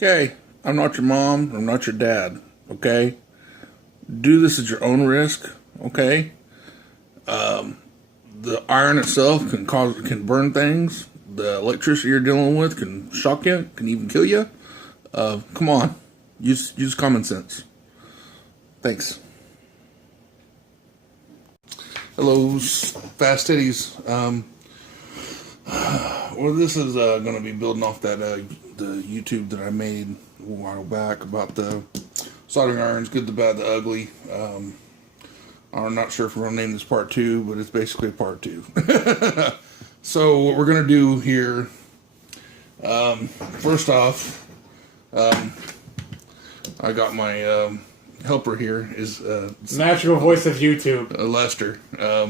Okay, I'm not your mom, I'm not your dad, okay? Do this at your own risk, okay? The iron itself can burn things. The electricity you're dealing with can shock you, can even kill you. Come on, use common sense. Thanks. Hello, fast titties. Well, this is going to be building off that the YouTube that I made a while back about the soldering irons, good, the bad, the ugly. I'm not sure if we're going to name this part 2, but it's basically part 2. So what we're going to do here, first off, I got my helper here is natural voice of YouTube, Lester.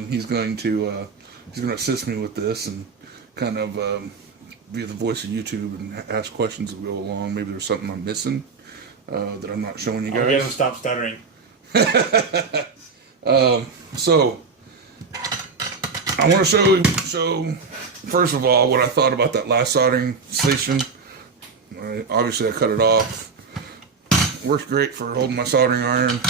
He's going to assist me with this and kind of be the voice of YouTube and ask questions as we go along. Maybe there's something I'm missing that I'm not showing you guys. I'll get him to stop stuttering. So I want to show first of all what I thought about that last soldering station. Obviously I cut it off. Works great for holding my soldering iron.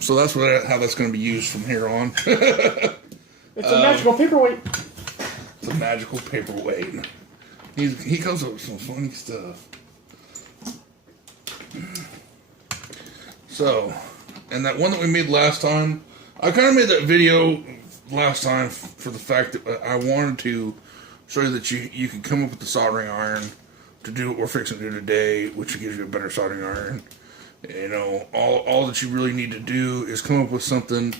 So that's how that's going to be used from here on. It's a magical paperweight. It's a magical paperweight. He comes up with some funny stuff. So, and that one that we made last time, I kind of made that video last time for the fact that I wanted to show you that you can come up with the soldering iron to do what we're fixing to do today, which gives you a better soldering iron. You know, all that you really need to do is come up with something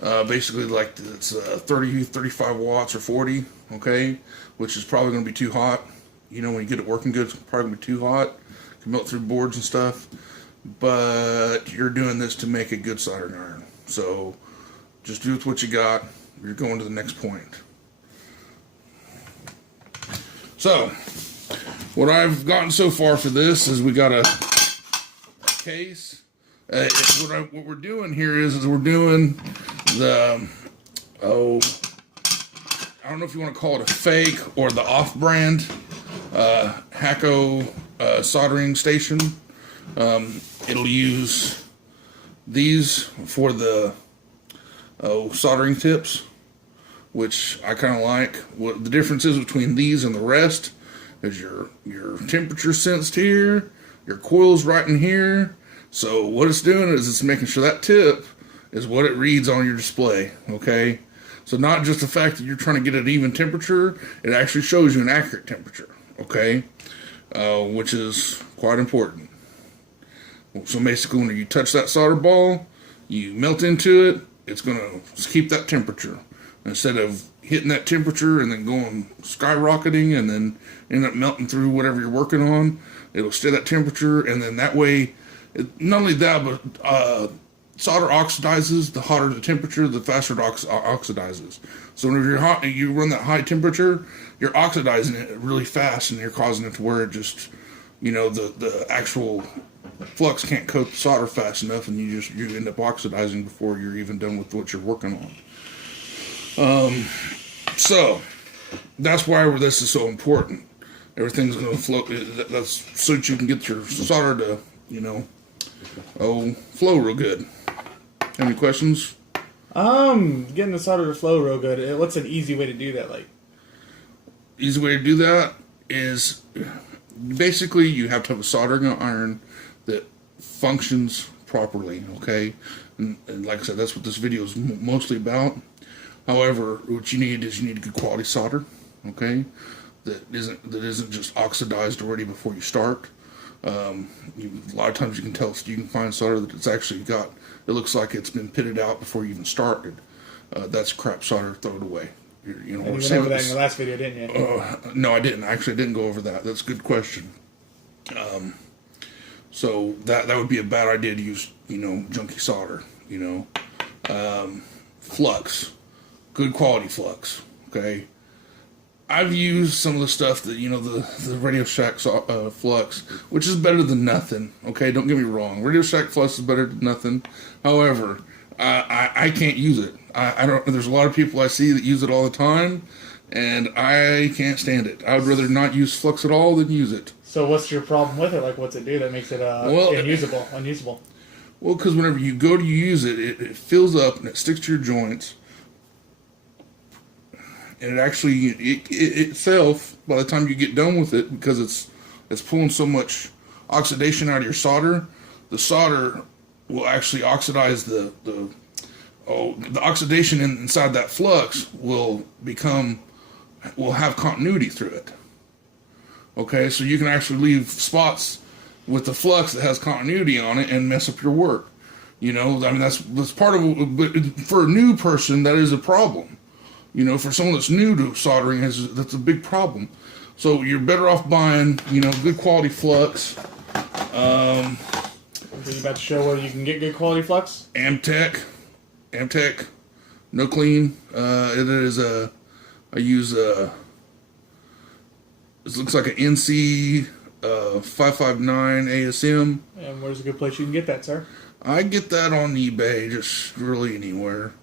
basically like it's 30, 35 watts or 40, okay, which is probably going to be too hot. You know, when you get it working good, it's probably going to be too hot. It can melt through boards and stuff. But you're doing this to make a good soldering iron. So just do with what you got. You're going to the next point. So what I've gotten so far for this is we got a case. What we're doing here is we're doing the, I don't know if you want to call it a fake or the off-brand Hakko soldering station. It'll use these for the soldering tips, which I kind of like. What the difference is between these and the rest is your temperature sensed here, your coil's right in here. So what it's doing is it's making sure that tip is what it reads on your display, okay? So not just the fact that you're trying to get an even temperature, it actually shows you an accurate temperature, okay? Which is quite important. So basically when you touch that solder ball, you melt into it, it's going to keep that temperature. Instead of hitting that temperature and then going skyrocketing and then end up melting through whatever you're working on, it'll stay that temperature, and then that way, not only that, but solder oxidizes. The hotter the temperature, the faster it oxidizes. So when you're hot, you run that high temperature, you're oxidizing it really fast, and you're causing it to where it just, you know, the actual flux can't coat the solder fast enough, and you end up oxidizing before you're even done with what you're working on. So that's why this is so important. Everything's going to flow. That's so that you can get your solder to, you know, flow real good. Any questions? Getting the solder to flow real good. What's an easy way to do that? Like, easy way to do that is basically you have to have a soldering iron that functions properly, okay? And like I said, that's what this video is mostly about. However, what you need is a good quality solder, okay? That isn't just oxidized already before you start. A lot of times you can find solder that it's actually got, it looks like it's been pitted out before you even started. That's crap solder, throw it away. You know, you went over that in the last video, didn't you? No, I didn't. Actually, I didn't go over that. That's a good question. So that would be a bad idea to use, you know, junky solder, you know. Flux. Good quality flux, okay? I've used some of the stuff that, you know, the Radio Shack flux, which is better than nothing, okay? Don't get me wrong. Radio Shack flux is better than nothing. However, I can't use it. I don't. There's a lot of people I see that use it all the time, and I can't stand it. I would rather not use flux at all than use it. So what's your problem with it? Like, what's it do that makes it unusable? Well, because whenever you go to use it, it fills up and it sticks to your joints. And it actually, itself, by the time you get done with it, because it's pulling so much oxidation out of your solder, the solder will actually oxidize the oxidation inside that flux will have continuity through it. Okay, so you can actually leave spots with the flux that has continuity on it and mess up your work. You know, I mean, that's part of it, but for a new person, that is a problem. You know, for someone that's new to soldering, that's a big problem. So you're better off buying, you know, good quality flux. Are you about to show where you can get good quality flux? Amtech, no clean. It is I use it looks like an NC 559 ASM. And where's a good place you can get that, sir? I get that on eBay, just really anywhere.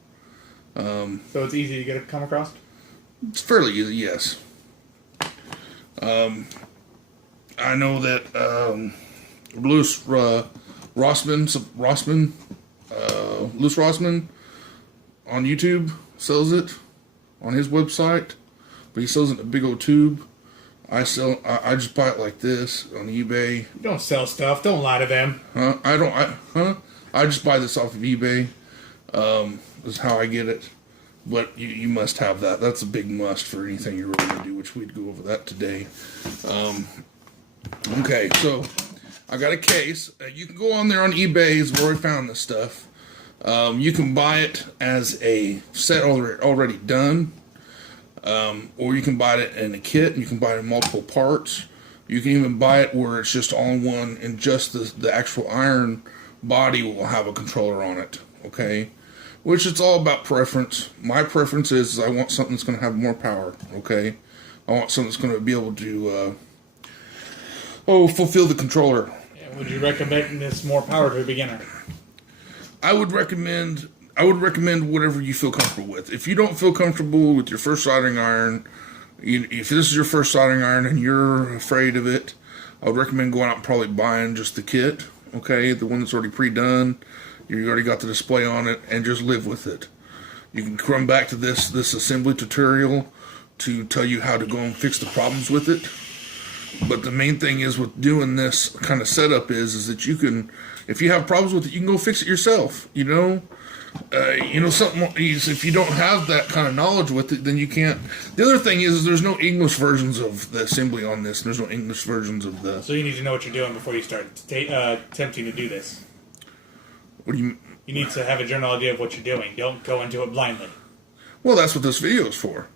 So it's easy to come across? It's fairly easy, yes. I know that Louis Rossman on YouTube sells it on his website, but he sells it in a big old tube. I just buy it like this on eBay. You don't sell stuff. Don't lie to them. I just buy this off of eBay. Is how I get it. But you must have that. That's a big must for anything you're really going to do, which we'd go over that today. Okay, so I got a case. You can go on there on eBay is where we found this stuff. You can buy it as a set already done. Or you can buy it in a kit, and you can buy it in multiple parts. You can even buy it where it's just all in one, and just the actual iron body will have a controller on it, okay? Which it's all about preference. My preference is I want something that's going to have more power, okay? I want something that's going to be able to fulfill the controller. Yeah, would you recommend this more power to a beginner? I would recommend whatever you feel comfortable with. If you don't feel comfortable with your first soldering iron, if this is your first soldering iron and you're afraid of it, I would recommend going out and probably buying just the kit, okay? The one that's already pre-done. You already got the display on it, and just live with it. You can come back to this assembly tutorial to tell you how to go and fix the problems with it. But the main thing is with doing this kind of setup is that you can, if you have problems with it, you can go fix it yourself, you know? Something is, if you don't have that kind of knowledge with it, then you can't. The other thing is there's no English versions of the assembly on this. There's no English versions of the. So you need to know what you're doing before you start attempting to do this. What do you mean? You need to have a general idea of what you're doing. Don't go into it blindly. Well, that's what this video is for.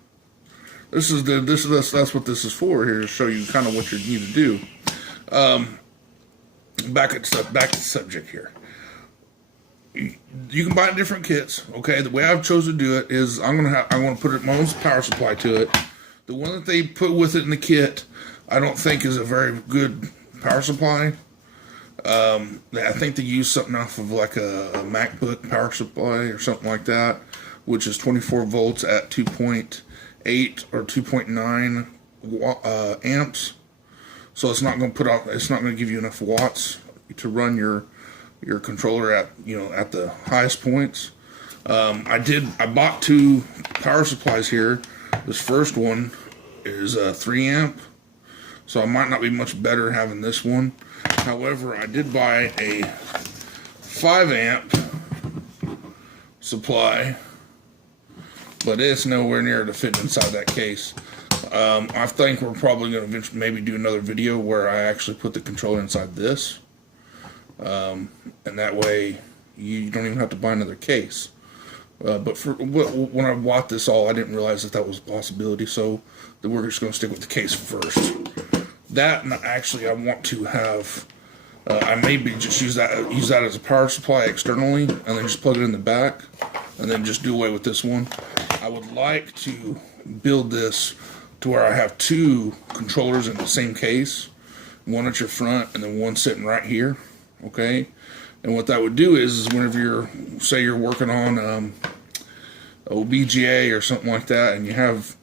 That's what this is for here, to show you kind of what you need to do. Back to subject here. You can buy different kits, okay? The way I've chosen to do it is I'm gonna put my own power supply to it. The one that they put with it in the kit, I don't think is a very good power supply. I think they use something off of like a MacBook power supply or something like that, which is 24 volts at 2.8 or 2.9 amps. So it's not going to give you enough watts to run your controller at the highest points. I bought two power supplies here. This first one is 3 amp, so I might not be much better having this one. However, I did buy a 5 amp supply, but it's nowhere near to fit inside that case. I think we're probably going to eventually maybe do another video where I actually put the controller inside this. And that way you don't even have to buy another case. But when I bought this I didn't realize that was a possibility, so we're just going to stick with the case first. That, and actually I want to have, I maybe just use that as a power supply externally, and then just plug it in the back, and then just do away with this one. I would like to build this to where I have two controllers in the same case, one at your front and then one sitting right here, okay? And what that would do is whenever you're working on OBGA or something like that, and you have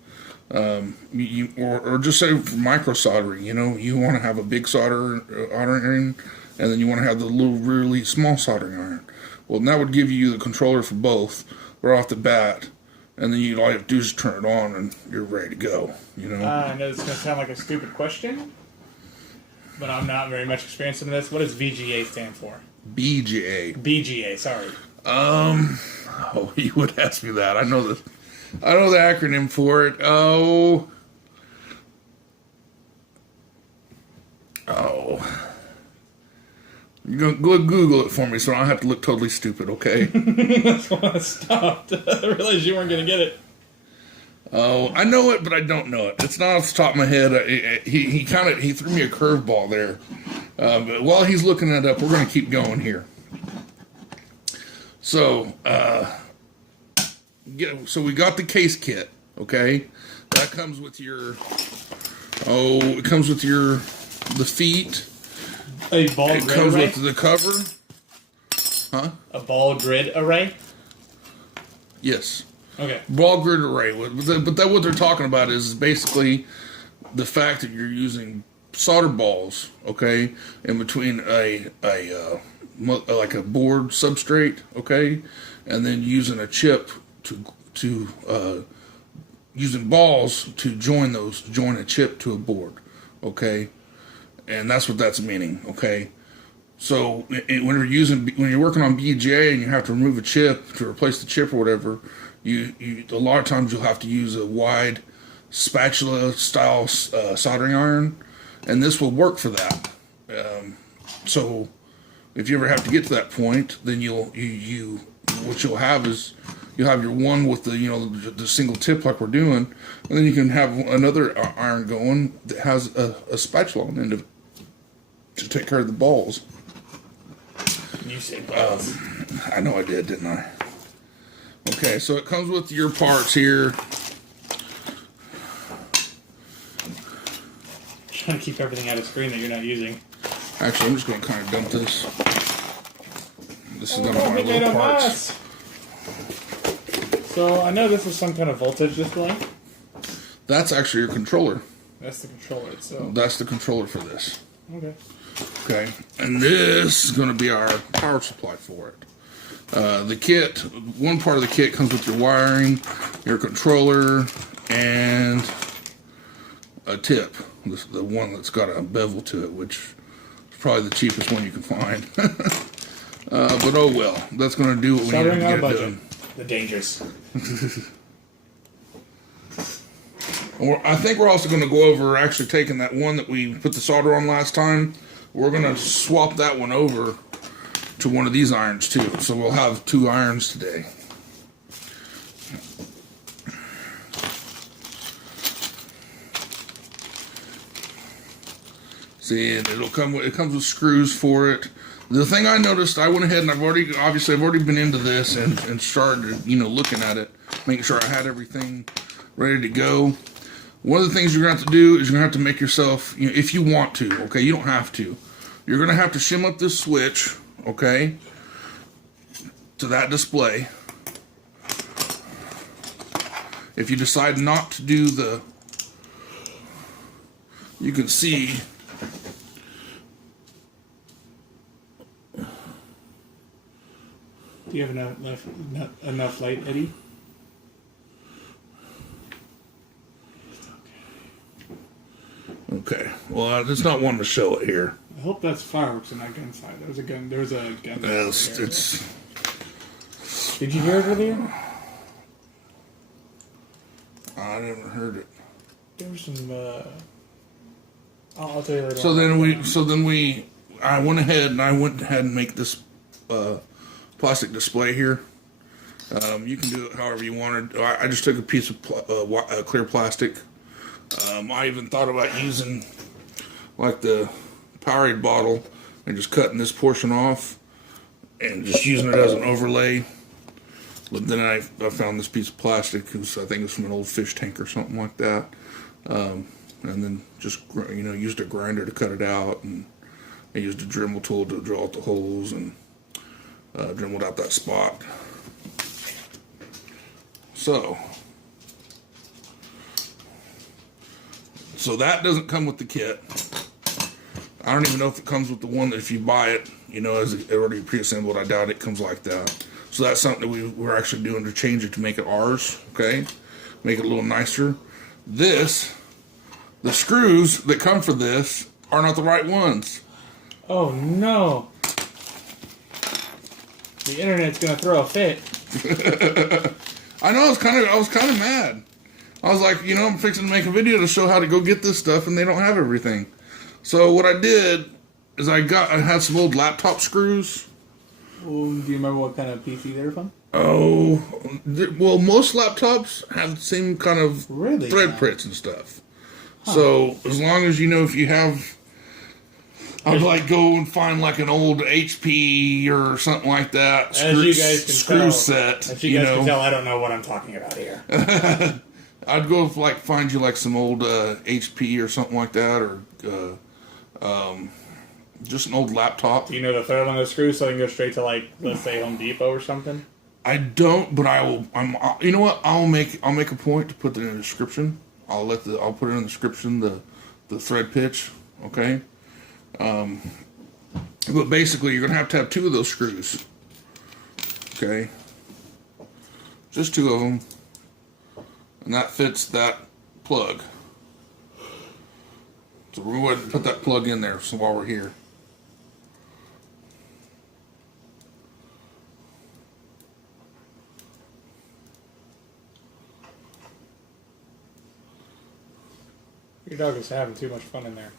Or just say for micro soldering, you want to have a big soldering iron, and then you want to have the little really small soldering iron. Well, that would give you the controller for both right off the bat, and then all you have to do is turn it on, and you're ready to go. I know this is going to sound like a stupid question, but I'm not very much experienced in this. What does VGA stand for? BGA. BGA, sorry. Oh, you would ask me that. I know the acronym for it. Oh. You're going to go Google it for me so I don't have to look totally stupid, okay? That's why I stopped. I realized you weren't going to get it. Oh, I know it, but I don't know it. It's not off the top of my head. He threw me a curveball there. But while he's looking that up, we're going to keep going here. So, we got the case kit, okay? That comes with the feet. A ball grid It comes array? with the cover. Huh? A ball grid array? Yes. Okay. Ball grid array. But what they're talking about is basically the fact that you're using solder balls, okay, in between like a board substrate, okay, and then using a chip to using balls to join a chip to a board, okay, and that's what that's meaning, okay. So when you're working on BGA and you have to remove a chip to replace the chip or whatever, you a lot of times you'll have to use a wide spatula style soldering iron, and this will work for that. So if you ever have to get to that point, then what you'll have is you'll have your one with the single tip like we're doing, and then you can have another iron going that has a spatula on the end of it to take care of the balls. You said balls. I know I did, didn't I? Okay, so it comes with your parts here. Trying to keep everything out of screen that you're not using. Actually, I'm just going to kind of dump this. This is none of my They made little a parts. mess. So I know this is some kind of voltage display. That's actually your controller. That's the controller itself. That's the controller for this. Okay. Okay, and this is going to be our power supply for it. The kit, one part of the kit comes with your wiring, your controller, and a tip. The one that's got a bevel to it, which is probably the cheapest one you can find. But oh well, that's going to do what we need to Soldering get on it budget. done. The dangers. I think we're also going to go over actually taking that one that we put the solder on last time. We're going to swap that one over to one of these irons too. So we'll have 2 irons today. See, and it comes with screws for it. The thing I noticed, I went ahead and I've already been into this and started, looking at it, making sure I had everything ready to go. One of the things you're going to have to do is you're going to have to make yourself, if you want to, okay, you don't have to. You're going to have to shim up this switch, okay, to that display. If you decide not to do you can see, Do you have enough light, Eddie? okay, well, it's not wanting to show it here. I hope that's fireworks in that gunfight. There was a gun. It's Did you hear it earlier? I never heard it. There was some. I'll tell you later. So then I went ahead and make this plastic display here. You can do it however you wanted. I just took a piece of clear plastic. I even thought about using like the Powerade bottle and just cutting this portion off and just using it as an overlay. But then I found this piece of plastic, I think it's from an old fish tank or something like that. And then just used a grinder to cut it out, and I used a Dremel tool to drill out the holes and dremeled out that spot. So that doesn't come with the kit. I don't even know if it comes with the one that if you buy it, you know, as already pre-assembled. I doubt it comes like that. So that's something that we're actually doing to change it to make it ours, okay? Make it a little nicer. The screws that come for this are not the right ones. Oh no. The internet's gonna throw a fit. I know, I was kind of mad. I was like, you know, I'm fixing to make a video to show how to go get this stuff, and they don't have everything. So what I did is I had some old laptop screws. Well, do you remember what kind of PC they were from? Oh, well, most laptops have the same kind of thread prints and stuff. Huh. So as long as you know, if you have, I'd like go and find like an old HP or something like that. As you guys can screw tell, set. As you guys can tell, I don't know what I'm talking about here. I'd go like find you like some old HP or something like that, or just an old laptop. Do you know the third one of the screws so I can go straight to, like, let's say Home Depot or something? I don't, but I will. You know what? I'll make a point to put it in the description. I'll put it in the description the thread pitch. Okay. But basically, you're gonna have to have 2 of those screws. Okay. Just 2 of them, and that fits that plug. So we're going to put that plug in there. So while we're here. Your dog is having too much fun in there.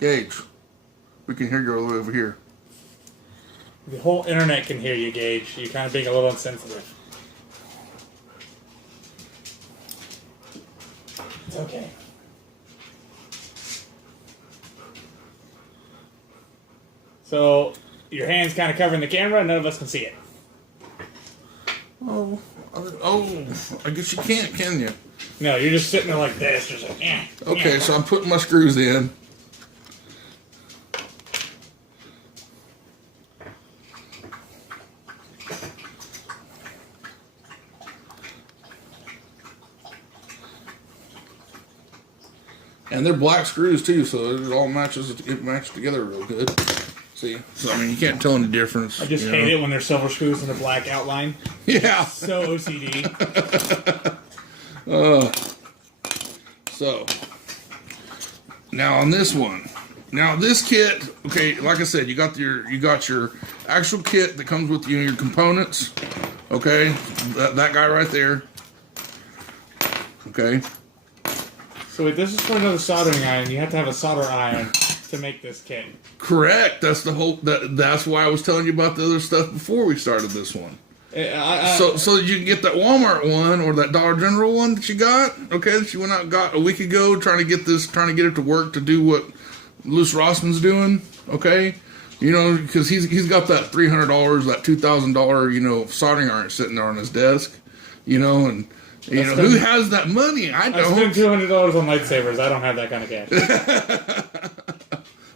Gage, we can hear you all the way over here. The whole internet can hear you, Gage. You're kind of being a little insensitive. It's okay. So, your hand's kind of covering the camera, and none of us can see it. Oh, I guess you can't, can you? No, you're just sitting there like this, just like, eh. Okay, so I'm putting my screws in. And they're black screws too, so it all matches together real good. See? So I mean, you can't tell any difference. I just hate it when there's silver screws in a black outline. Yeah. So OCD. So now on this one, now this kit, okay, like I said, you got your actual kit that comes with you and your components. Okay, that guy right there. Okay. So wait, this is for another soldering iron. You have to have a solder iron to make this kit. Correct. That's the whole. That's why I was telling you about the other stuff before we started this one. So you can get that Walmart one or that Dollar General one that you got. Okay, that you went out and got a week ago, trying to get it to work to do what Louis Rossman's doing. Okay, you know, because he's got that $300, that $2,000, soldering iron sitting there on his desk. You know, and who has that money? I don't. I spent $200 on lightsabers. I don't have that kind of cash.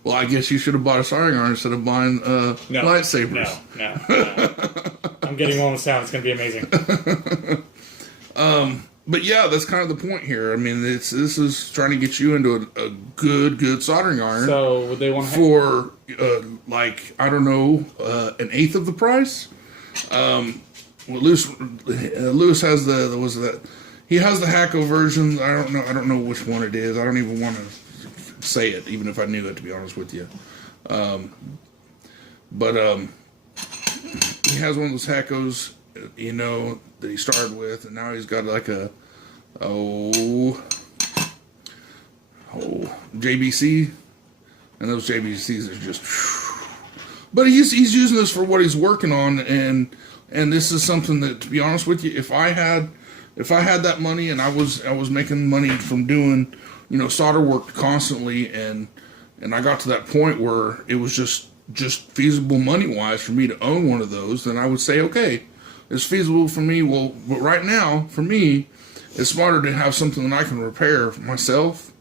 Well, I guess you should have bought a soldering iron instead of buying lightsabers. No. I'm getting one with sound. It's going to be amazing. But yeah, that's kind of the point here. I mean, this is trying to get you into a good soldering iron. So would they want for like, I don't know, an eighth of the price? Well, Lewis has he has the Hakko version. I don't know which one it is. I don't even want to say it, even if I knew it, to be honest with you. But he has one of those Hakkos, that he started with, and now he's got like a JBC, and those JBCs are just. But he's using this for what he's working on, and this is something that, to be honest with you, if I had that money and I was making money from doing solder work constantly, and I got to that point where it was just feasible money wise for me to own one of those, then I would say, okay, it's feasible for me. Well, but right now for me, it's smarter to have something that I can repair myself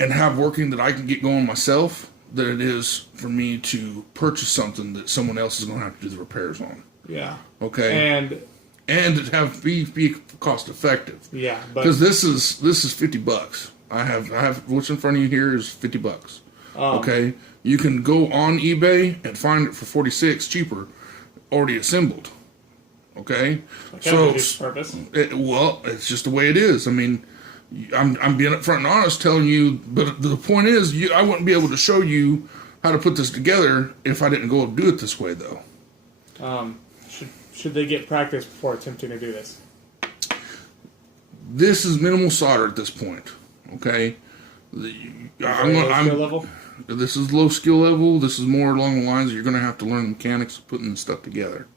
and have working that I can get going myself than it is for me to purchase something that someone else is going to have to do the repairs on. Yeah. Okay. And and to be cost effective. Yeah, but Because this is $50. I have what's in front of you here is $50. Okay, you can go on eBay and find it for 46 cheaper, already assembled. Okay, so purpose. Well, it's just the way it is. I mean, I'm being upfront and honest, telling you. But the point is, I wouldn't be able to show you how to put this together if I didn't go do it this way, though. Should they get practice before attempting to do this? This is minimal solder at this point. Okay, Skill level? This is low skill level. This is more along the lines of you're going to have to learn the mechanics of putting this stuff together.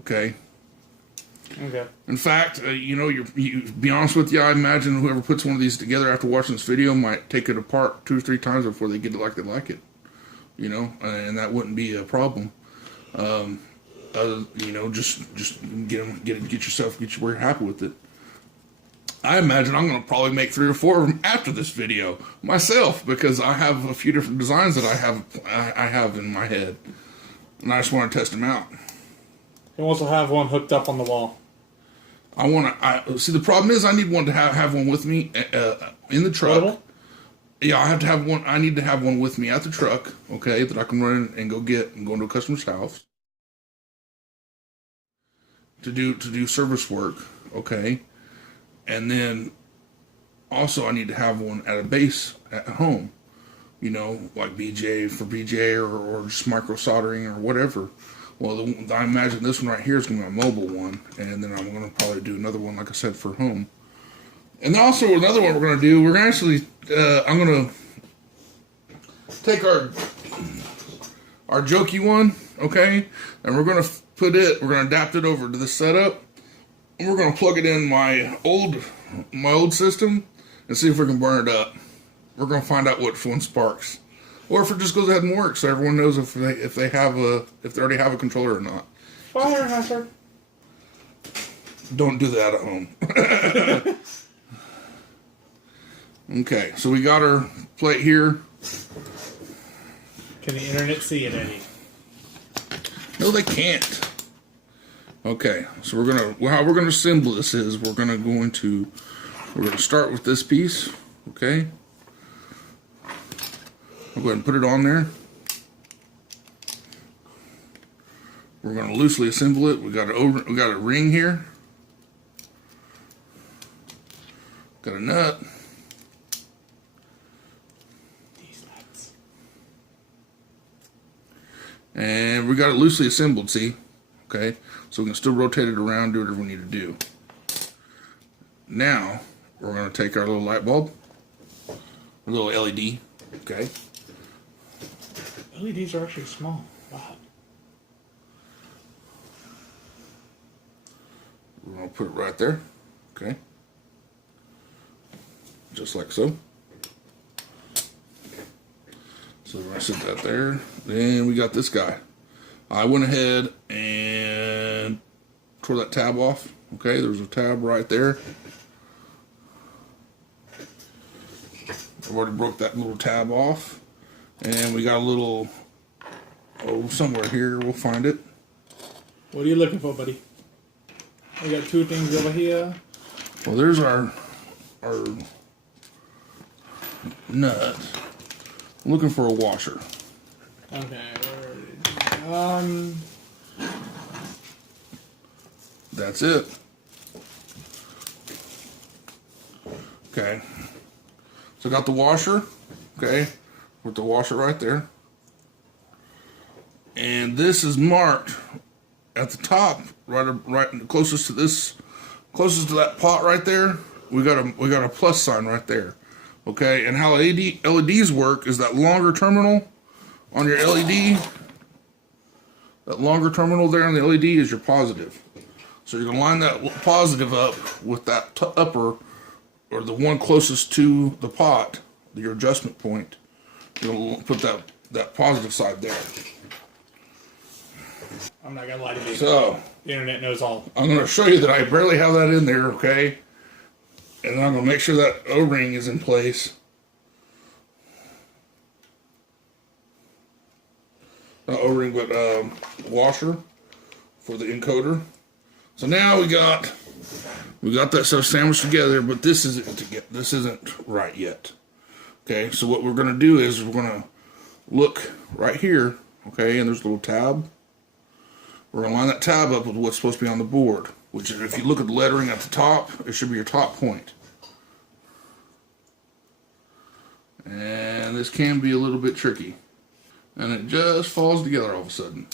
Okay. Okay. In fact, you be honest with you, I imagine whoever puts one of these together after watching this video might take it apart 2 or 3 times before they get it like they like it. And that wouldn't be a problem. Just get yourself where you're happy with it. I imagine I'm going to probably make 3 or 4 of them after this video myself, because I have a few different designs that I have in my head, and I just want to test them out. You also have one hooked up on the wall. See, the problem is I need one to have one with me in the truck. Portable? Yeah, I have to have one. I need to have one with me at the truck, okay, that I can run and go get and go into a customer's house to do service work, okay, and then also I need to have one at a base at home, like BJ or just micro soldering or whatever. Well, I imagine this one right here is going to be a mobile one, and then I'm going to probably do another one, like I said, for home. And then also another one we're going to do, we're going to actually, I'm going to take our jokey one, okay, and we're going to we're going to adapt it over to this setup, and we're going to plug it in my old system and see if we can burn it up. We're going to find out which one sparks. Or if it just goes ahead and works, so everyone knows if they already have a controller or not. Fire hazard. Don't do that at home. Okay, so we got our plate here. Can the internet see it, Eddie? No, they can't. Okay, so how we're gonna assemble this is we're gonna start with this piece. Okay. I'll go ahead and put it on there. We're going to loosely assemble it. We got a ring here. Got a nut. These nuts. And we got it loosely assembled, see? Okay. So we can still rotate it around, do whatever we need to do. Now, we're going to take our little light bulb, a little LED, okay? LEDs are actually small. Wow. We're going to put it right there, okay? Just like so. So we're going to set that there. Then we got this guy. I went ahead and tore that tab off. Okay, there's a tab right there. I've already broke that little tab off. And we got a little, somewhere here, we'll find it. What are you looking for, buddy? We got 2 things over here. Well, there's our nut. I'm looking for a washer. Okay, That's it. Okay. So I got the washer. Okay. With the washer right there. And this is marked at the top, right closest to that pot right there. We got a plus sign right there. Okay, and how LEDs work is that longer terminal on your LED. That longer terminal there on the LED is your positive. So you're gonna line that positive up with that upper, or the one closest to the pot, your adjustment point. You'll put that positive side there. I'm not gonna lie to you. So The internet knows all. I'm gonna show you that I barely have that in there, okay? And I'm gonna make sure that O-ring is in place. Not O-ring, but washer for the encoder. So now we got that stuff sandwiched together, but this isn't right yet. Okay, so what we're gonna do is we're gonna look right here, okay, and there's a little tab. We're gonna line that tab up with what's supposed to be on the board, which is, if you look at the lettering at the top, it should be your top point. And this can be a little bit tricky. And it just falls together all of a sudden.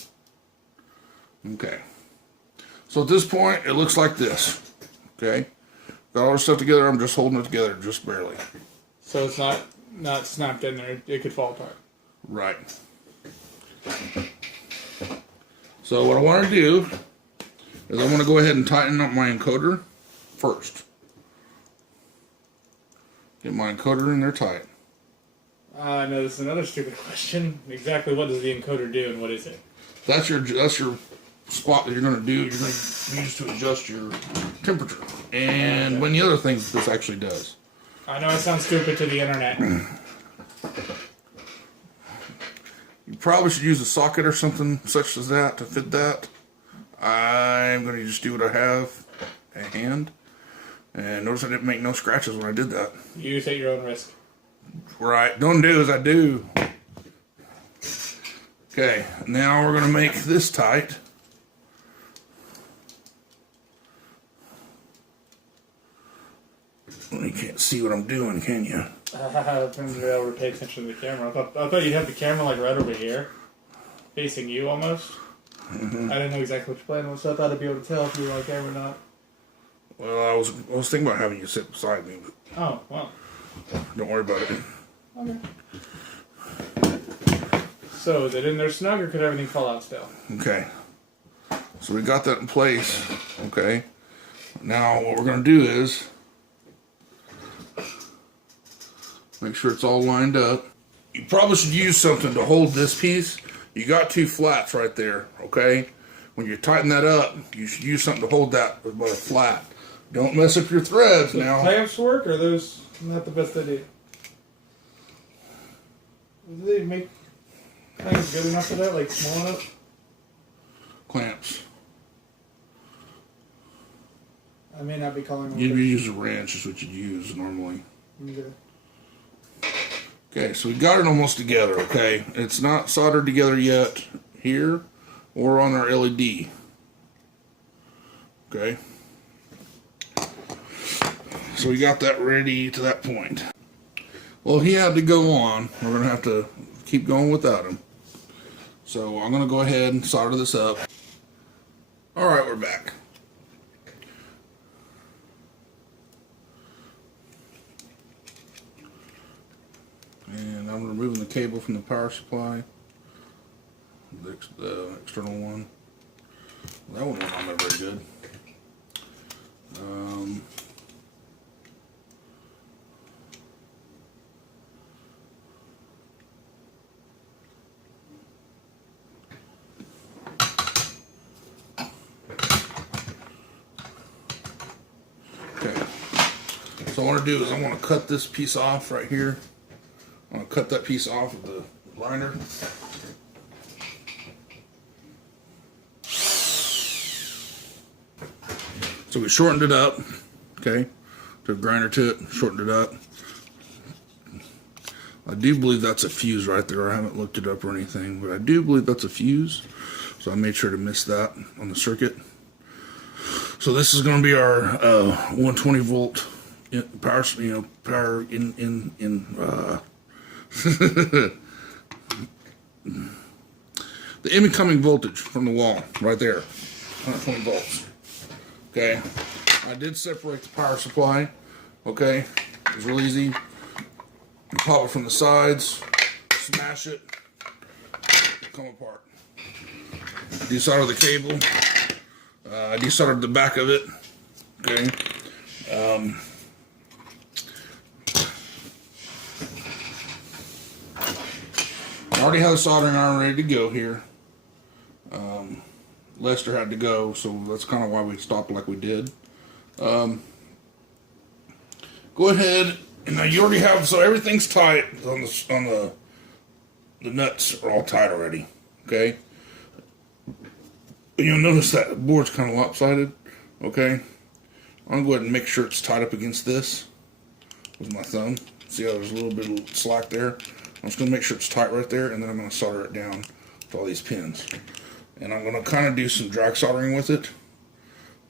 Okay. So at this point, it looks like this. Okay. Got all our stuff together. I'm just holding it together just barely. So it's not snapped in there. It could fall apart. Right. So what I want to do is I want to go ahead and tighten up my encoder first. Get my encoder in there tight. I know this is another stupid question. Exactly what does the encoder do and what is it? That's your spot that you're going to do. You're going to use to adjust your temperature and many other things this actually does. I know I sound stupid to the internet. You probably should use a socket or something such as that to fit that. I'm going to just do what I have at hand. And notice I didn't make no scratches when I did that. You use at your own risk. Right. Don't do as I do. Okay. Now we're going to make this tight. You can't see what I'm doing, can you? I didn't really ever pay attention to the camera. I thought you'd have the camera like right over here, facing you almost. Mm-hmm. I didn't know exactly what your plan was, so I thought I'd be able to tell if you were on camera or not. Well, I was thinking about having you sit beside me, but oh well. Don't worry about it. Okay. So is it in there snug, or could everything fall out still? Okay. So we got that in place. Okay. Now what we're going to do is make sure it's all lined up. You probably should use something to hold this piece. You got two flats right there, okay? When you tighten that up, you should use something to hold that with a flat. Don't mess up your threads now. Clamps work, or are those not the best idea? Do they make things good enough for that, like small enough? Clamps. I may not be calling them. You'd use a wrench is what you'd use normally. Okay. Okay, so we got it almost together, okay? It's not soldered together yet here or on our LED. Okay? So we got that ready to that point. Well, he had to go on. We're going to have to keep going without him. So I'm going to go ahead and solder this up. Alright, we're back. And I'm removing the cable from the power supply, the external one. That one wasn't on there very good. Okay, so what I want to do is I want to cut this piece off right here. I'm going to cut that piece off of the grinder. So we shortened it up, okay, took a grinder to it, shortened it up. I do believe that's a fuse right there. I haven't looked it up or anything, but I do believe that's a fuse. So I made sure to miss that on the circuit. So this is going to be our 120 volt power, power in the incoming voltage from the wall right there, 120 volts. Okay, I did separate the power supply. Okay, it was real easy. You pop it from the sides, smash it, come apart. Desolder the cable. I desoldered the back of it. Okay. I already have the soldering iron ready to go here. Lester had to go, so that's kind of why we stopped like we did. Go ahead, and now you already have, so everything's tight on the nuts are all tight already. Okay. But you'll notice that the board's kind of lopsided. Okay, I'm gonna go ahead and make sure it's tied up against this with my thumb. See how there's a little bit of slack there? I'm just gonna make sure it's tight right there, and then I'm gonna solder it down to all these pins. And I'm gonna kind of do some drag soldering with it.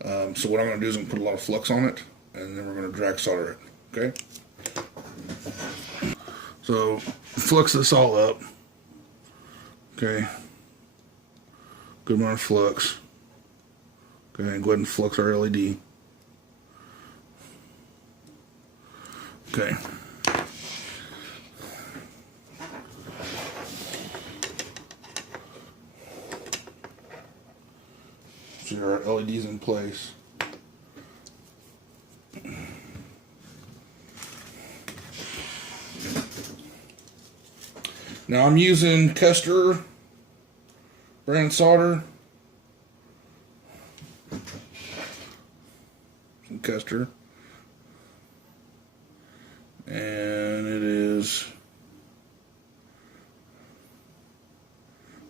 So what I'm gonna do is I'm gonna put a lot of flux on it, and then we're gonna drag solder it. Okay. So flux this all up. Okay. Good amount of flux. Okay, and go ahead and flux our LED. Okay. So our LED's in place. Now I'm using Custer brand solder. Some Custer. And it is,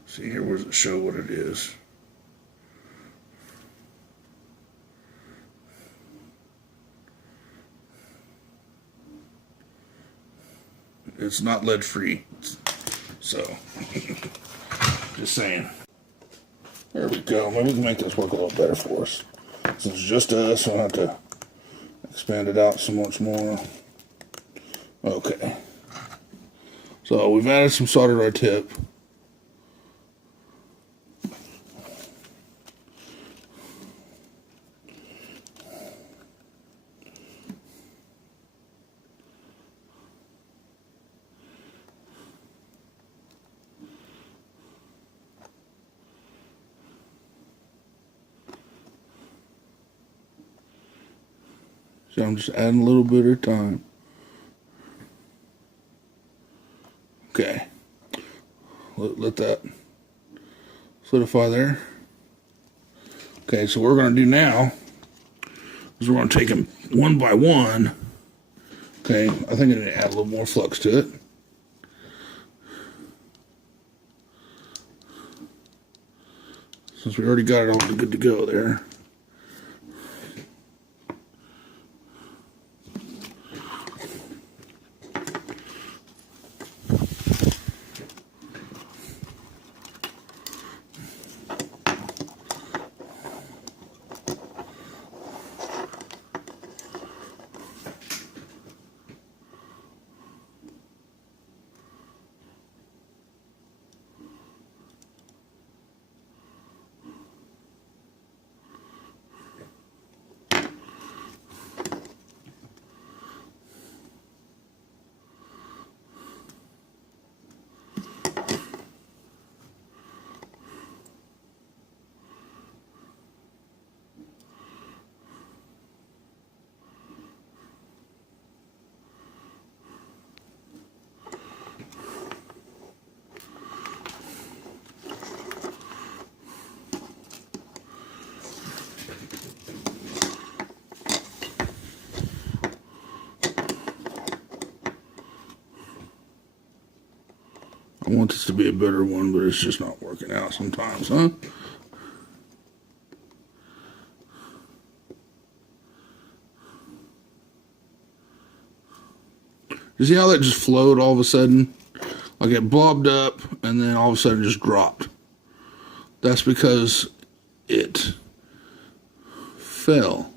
see here, where does it show what it is? It's not lead free, so just saying. There we go. Maybe we can make this work a little better for us. Since it's just us, we'll have to expand it out so much more. Okay. So we've added some solder to our tip. So I'm just adding a little bit at a time. Okay. Let that solidify there. Okay, so what we're going to do now is we're going to take them one by one. Okay, I think I need to add a little more flux to it. Since we already got it all good to go there. I want this to be a better one, but it's just not working out sometimes, huh? You see how that just flowed all of a sudden? Like it blobbed up and then all of a sudden just dropped. That's because it fell.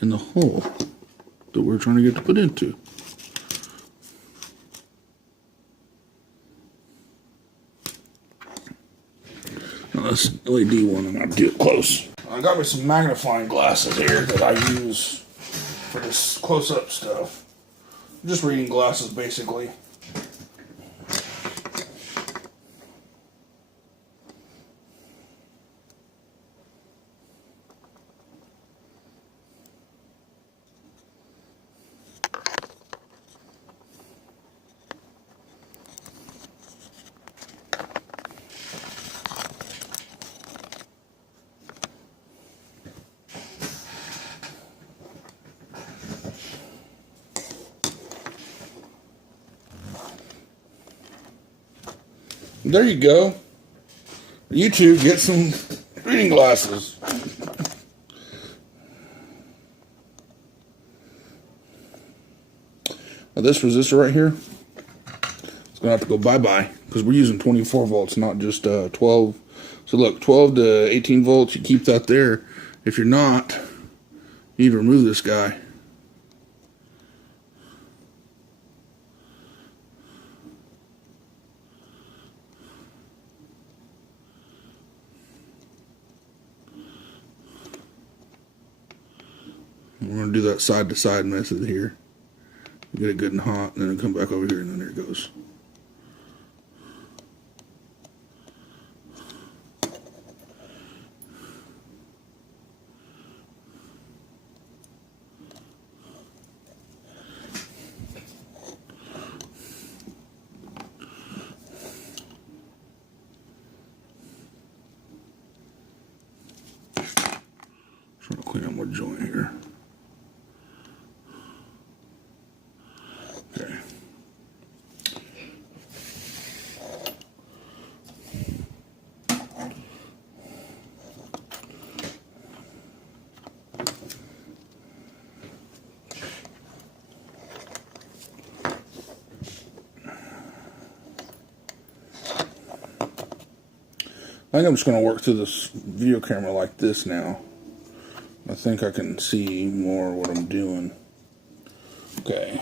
In the hole that we're trying to get to put into. Now this LED one, I'm going to do it close. I got me some magnifying glasses here that I use for this close-up stuff. Just reading glasses, basically. There you go. YouTube, get some reading glasses. Now this resistor right here, it's going to have to go bye-bye because we're using 24 volts, not just 12. So look, 12 to 18 volts, you keep that there. If you're not, you need to remove this guy. We're going to do that side-to-side method here. Get it good and hot, and then come back over here, and then there it goes. Trying to clean up my joint here. Okay. I think I'm just going to work through this video camera like this now. I think I can see more what I'm doing. Okay.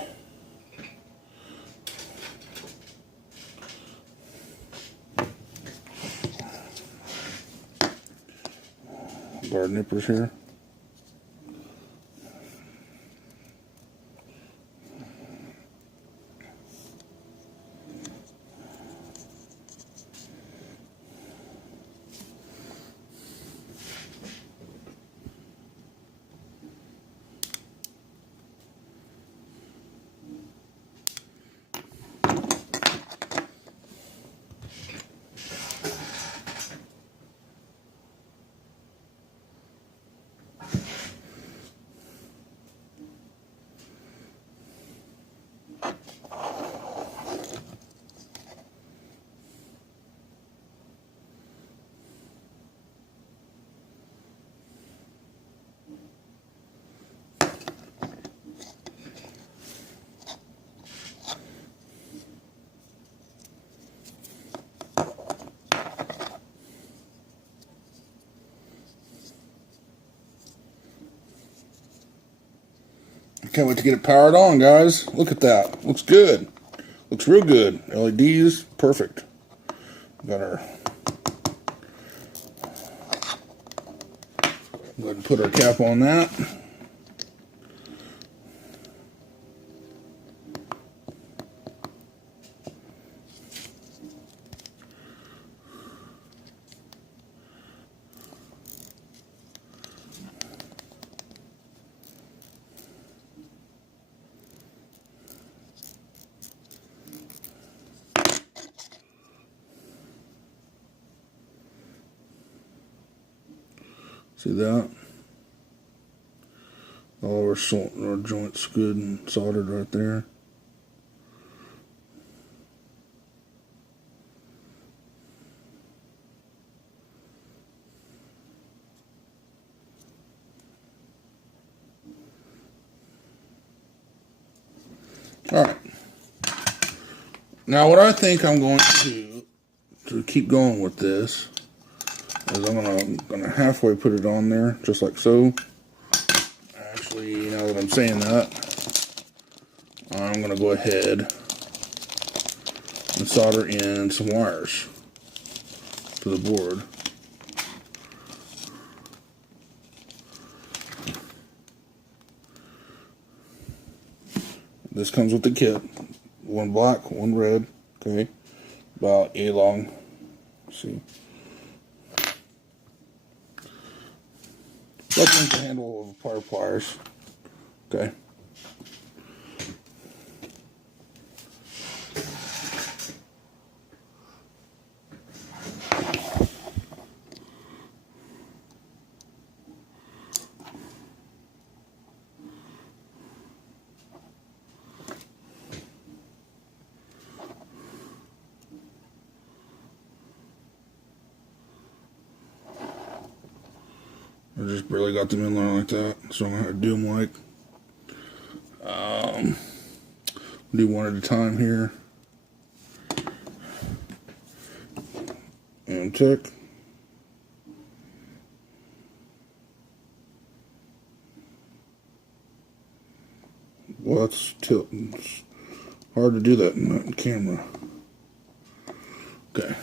Guard nippers here. Can't wait to get it powered on, guys. Look at that. Looks good. Looks real good. LEDs, perfect. Got our... Go ahead and put our cap on that. See that? All our joints good and soldered right there. All right. Now what I think I'm going to do to keep going with this is I'm gonna halfway put it on there, just like so. Actually, now that I'm saying that, I'm gonna go ahead and solder in some wires to the board. This comes with the kit. One black, one red, okay? About A long. See? That's like the handle of a pair of pliers. Okay. I just barely got them in there like that, so I'm gonna have to do them like do one at a time here. And check. Well, that's tilting. It's hard to do that in that camera. Okay.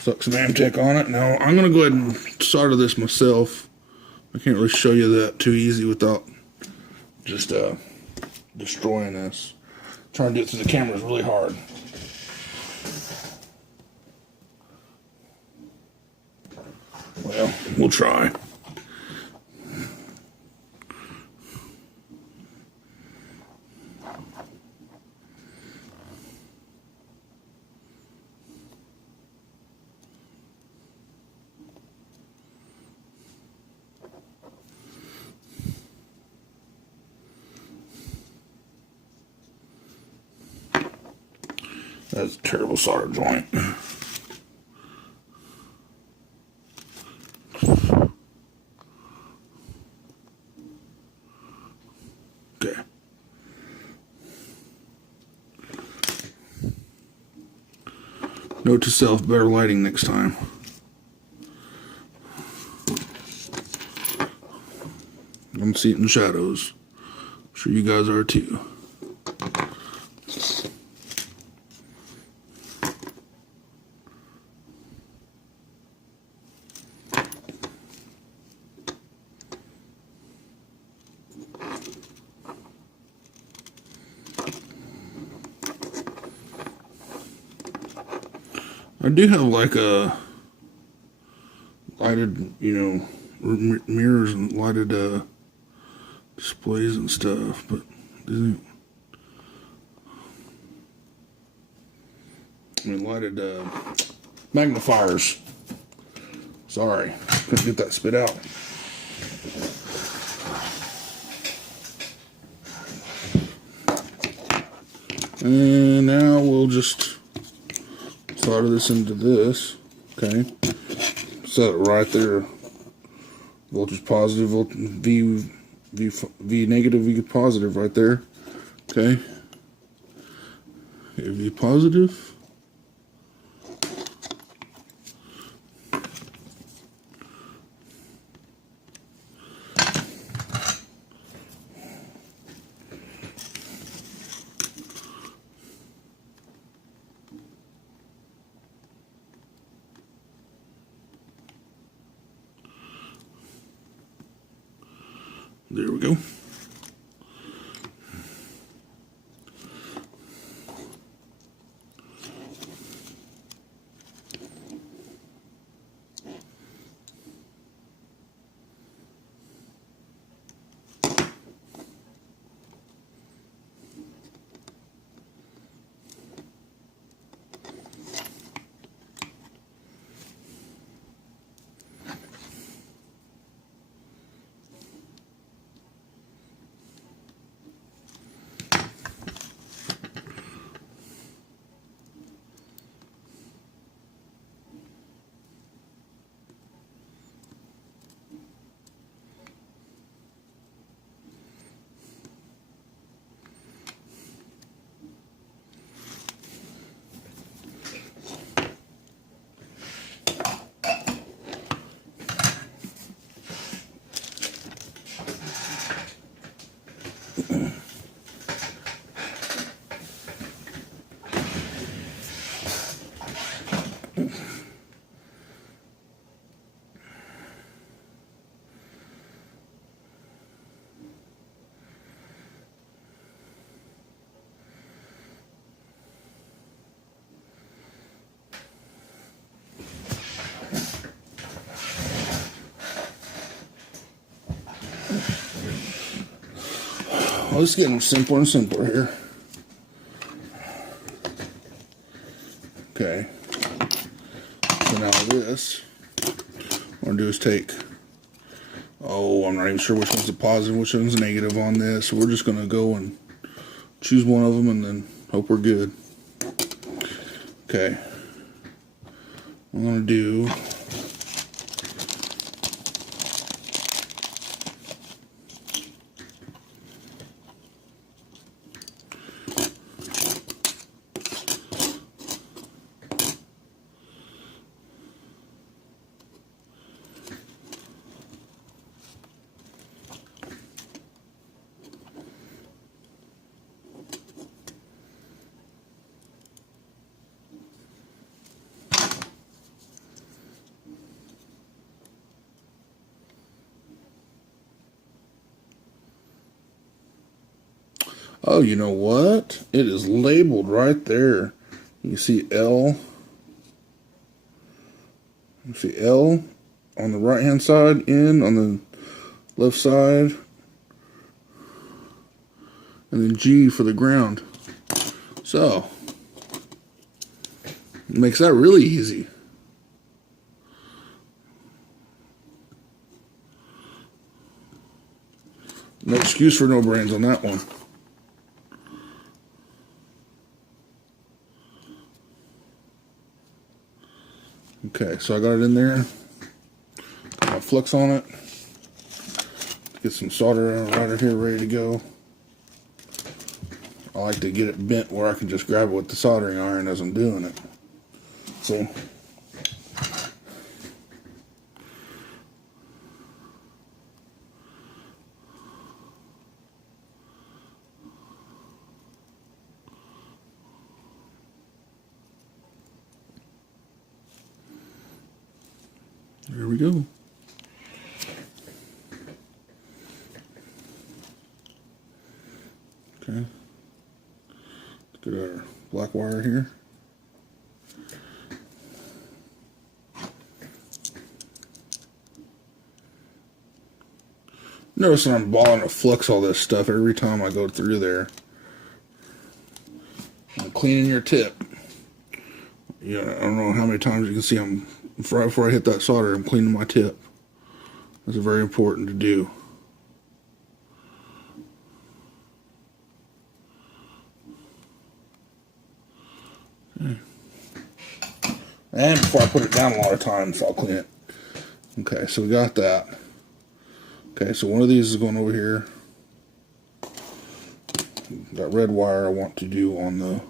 Suck some Amtech on it. Now, I'm going to go ahead and solder this myself. I can't really show you that too easy without just destroying this. Trying to do it through the camera is really hard. Well, we'll try. That's a terrible solder joint. Okay. Note to self, better lighting next time. I'm seeing it in the shadows. I'm sure you guys are too. I do have like a lighted, mirrors and lighted displays and stuff, but lighted magnifiers. Sorry, couldn't get that spit out. And now we'll just solder this into this. Okay, set it right there. Voltage positive, V negative, V positive right there. Okay, V positive. There we go. Well, it's getting simpler and simpler here. Okay. So now this, what I'm going to do is take, I'm not even sure which one's a positive, which one's a negative on this. So we're just going to go and choose one of them and then hope we're good. Okay. I'm going to do Oh, you know what? It is labeled right there. You see L. You see L on the right hand side, N on the left side, and then G for the ground. So, it makes that really easy. No excuse for no brains on that one. Okay, so I got it in there. Got my flux on it. Get some solder right here ready to go. I like to get it bent where I can just grab it with the soldering iron as I'm doing it. So, there we go. Okay. Let's get our black wire here. Notice that I'm balling to flux all this stuff every time I go through there. I'm cleaning your tip. Yeah, I don't know how many times you can see right before I hit that solder, I'm cleaning my tip. That's very important to do. Okay. And before I put it down a lot of times, I'll clean it. Okay, so we got that. Okay, so one of these is going over here. That red wire I want to do on the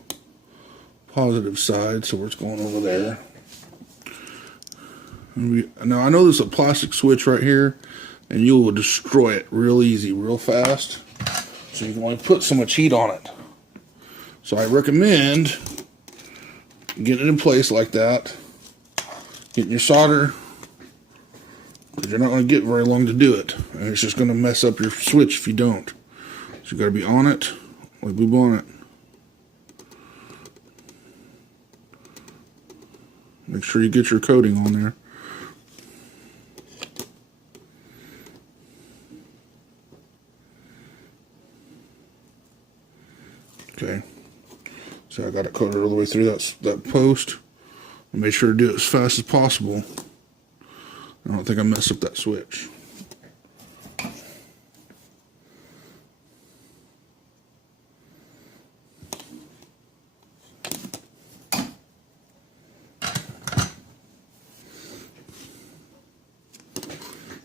positive side, so it's going over there. Now I know there's a plastic switch right here, and you will destroy it real easy, real fast. So you can only put so much heat on it. So I recommend getting it in place like that. Getting your solder, because you're not going to get very long to do it, and it's just going to mess up your switch if you don't. So you got to be on it, like we want it. Make sure you get your coating on there. Okay, so I got it coated all the way through that post. I'll make sure to do it as fast as possible. I don't think I messed up that switch.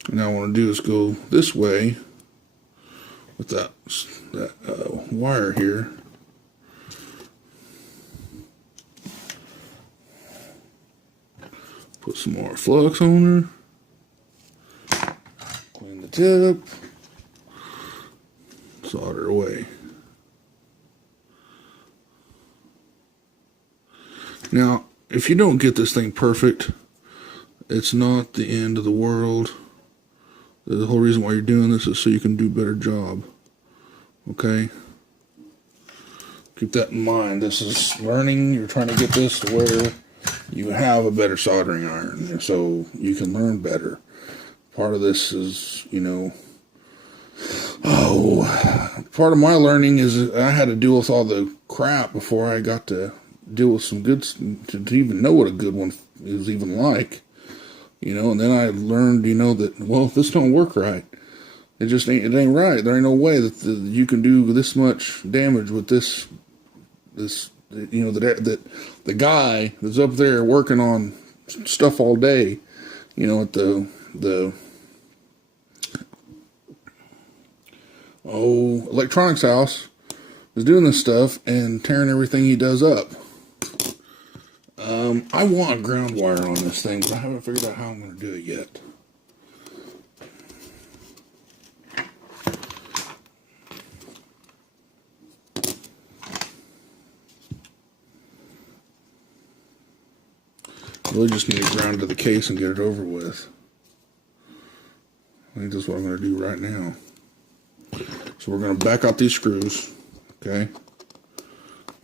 And now what I want to do is go this way with that wire here. Put some more flux on her. Clean the tip. Solder away. Now, if you don't get this thing perfect, it's not the end of the world. The whole reason why you're doing this is so you can do a better job. Okay? Keep that in mind. This is learning. You're trying to get this to where you have a better soldering iron, so you can learn better. Part of this is, part of my learning is I had to deal with all the crap before I got to deal with some good, to even know what a good one is even like. And then I learned, that, well, if this don't work right, it ain't right. There ain't no way that you can do this much damage with this, that the guy that's up there working on stuff all day, at the electronics house is doing this stuff and tearing everything he does up. I want a ground wire on this thing, but I haven't figured out how I'm going to do it yet. Really just need to ground to the case and get it over with. I think that's what I'm going to do right now. So we're going to back out these screws. Okay.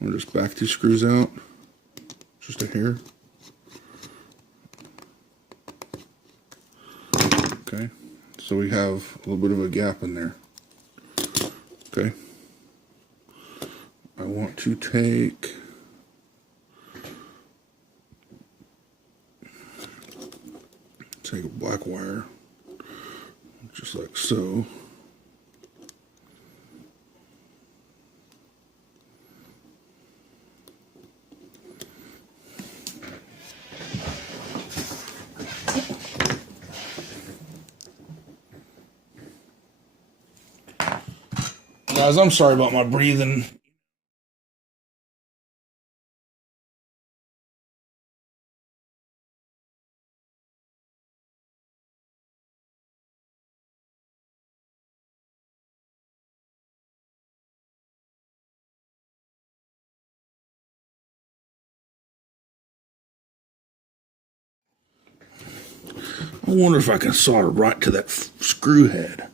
I'll just back these screws out. Just a hair. Okay. So we have a little bit of a gap in there. Okay. I want to take a black wire, just like so. Guys, I'm sorry about my breathing. I wonder if I can solder right to that screw head.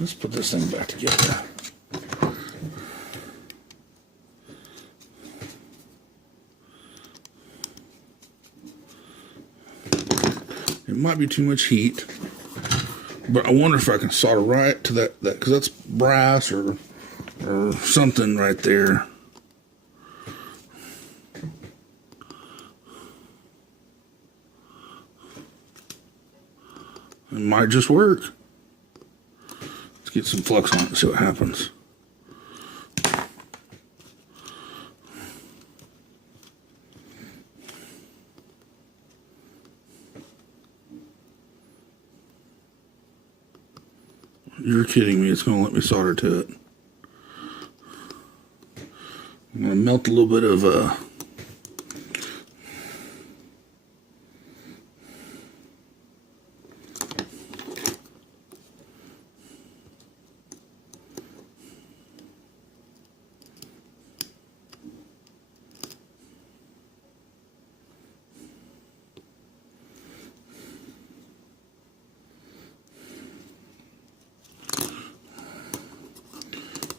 Let's put this thing back together. It might be too much heat, but I wonder if I can solder right to that because that's brass or something right there. It might just work. Let's get some flux on it and see what happens. You're kidding me, it's going to let me solder to it. I'm going to melt a little bit of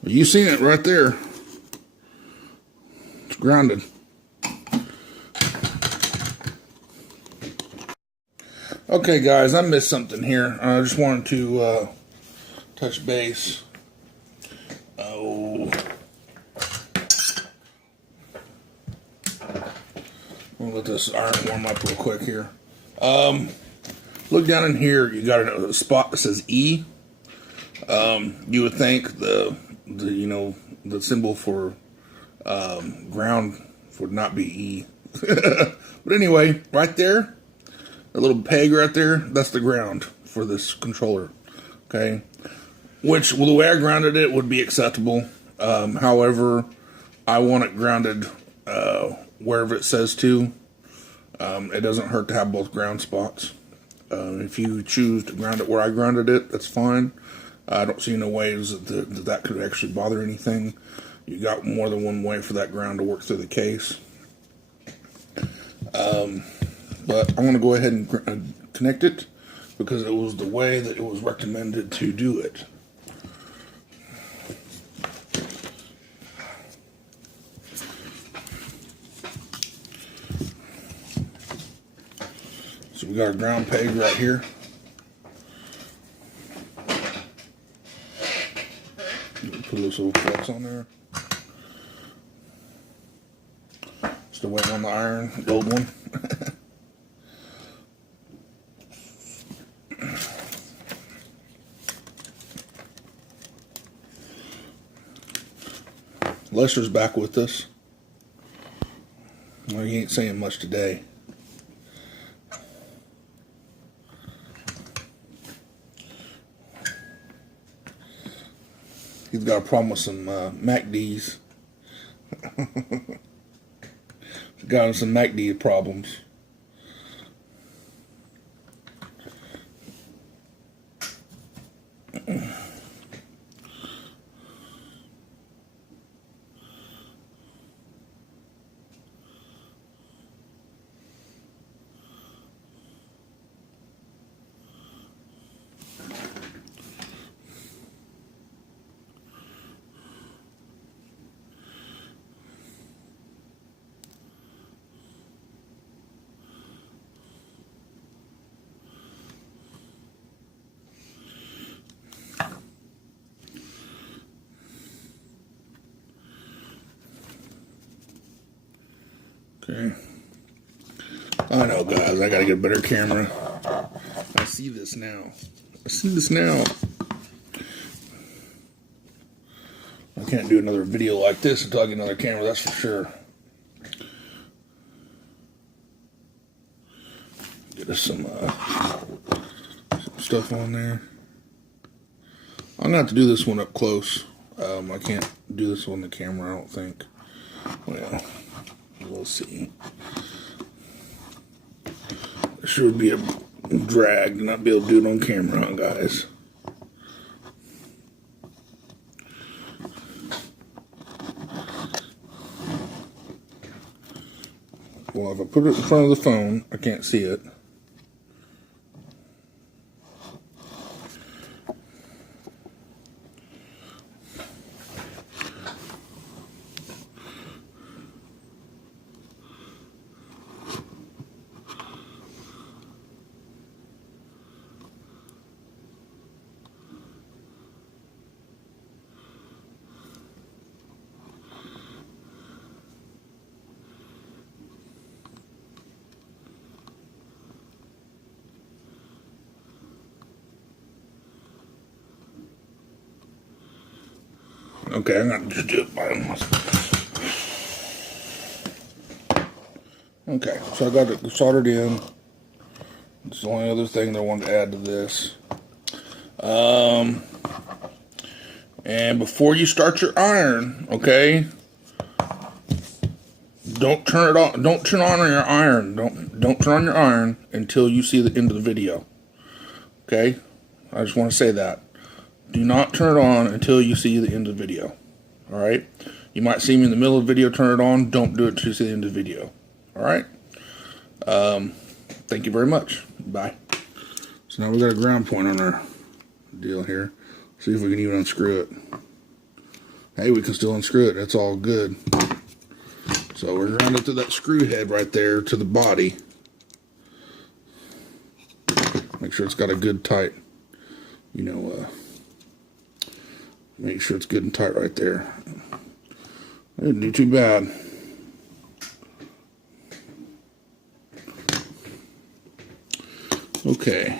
you seen it right there. It's grounded. Okay, guys, I missed something here. I just wanted to touch base. Oh. We'll let this iron warm up real quick here. Look down in here. You got a spot that says E. You would think the symbol for ground would not be E. But anyway, right there, a little peg right there, that's the ground for this controller. Okay, which, well, the way I grounded it would be acceptable. However, I want it grounded wherever it says to. It doesn't hurt to have both ground spots. If you choose to ground it where I grounded it, that's fine. I don't see no ways that could actually bother anything. You got more than one way for that ground to work through the case. But I want to go ahead and connect it because it was the way that it was recommended to do it. So we got our ground peg right here. Put a little flux on there. Still waiting on the iron, the old one. Lester's back with us. Well, he ain't saying much today. He's got a problem with some MACDs. He's got him some MACD problems. Okay. I know, guys. I gotta get a better camera. I see this now. I see this now. I can't do another video like this until I get another camera, that's for sure. Get us some stuff on there. I'm gonna have to do this one up close. I can't do this on the camera, I don't think. Well, we'll see. It sure would be a drag to not be able to do it on camera, huh, guys? Well, if I put it in front of the phone, I can't see it. Okay, I'm gonna just do it by myself. Okay, so I got it soldered in. It's the only other thing that I wanted to add to this. And before you start your iron, okay, don't turn it on. Don't turn on your iron. Don't turn on your iron until you see the end of the video. Okay, I just want to say that. Do not turn it on until you see the end of the video. Alright? You might see me in the middle of the video, turn it on. Don't do it until you see the end of the video. Alright? Thank you very much. Bye. So now we got a ground point on our deal here. See if we can even unscrew it. Hey, we can still unscrew it. That's all good. So we're running it to that screw head right there to the body. Make sure it's got a good tight, make sure it's good and tight right there. Didn't do too bad. Okay.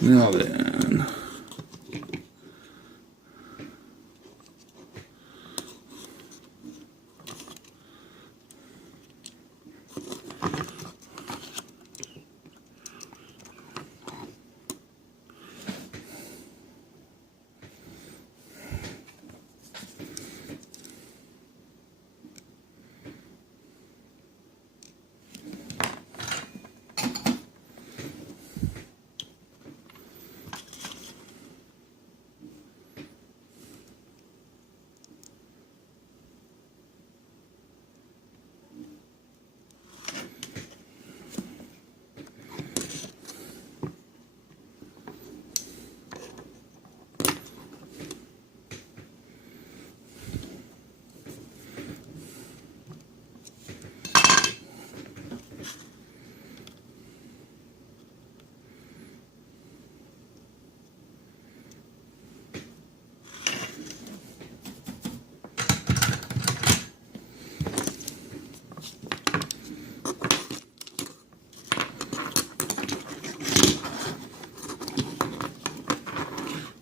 Now then.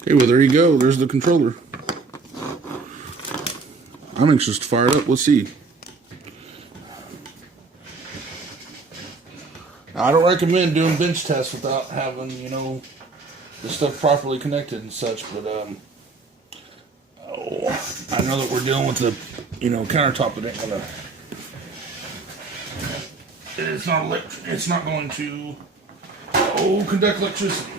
Okay, well, there you go. There's the controller. I'm anxious to fire it up. Let's see. I don't recommend doing bench tests without having, the stuff properly connected and such, but, I know that we're dealing with the, countertop that ain't gonna, it's not going to, conduct electricity.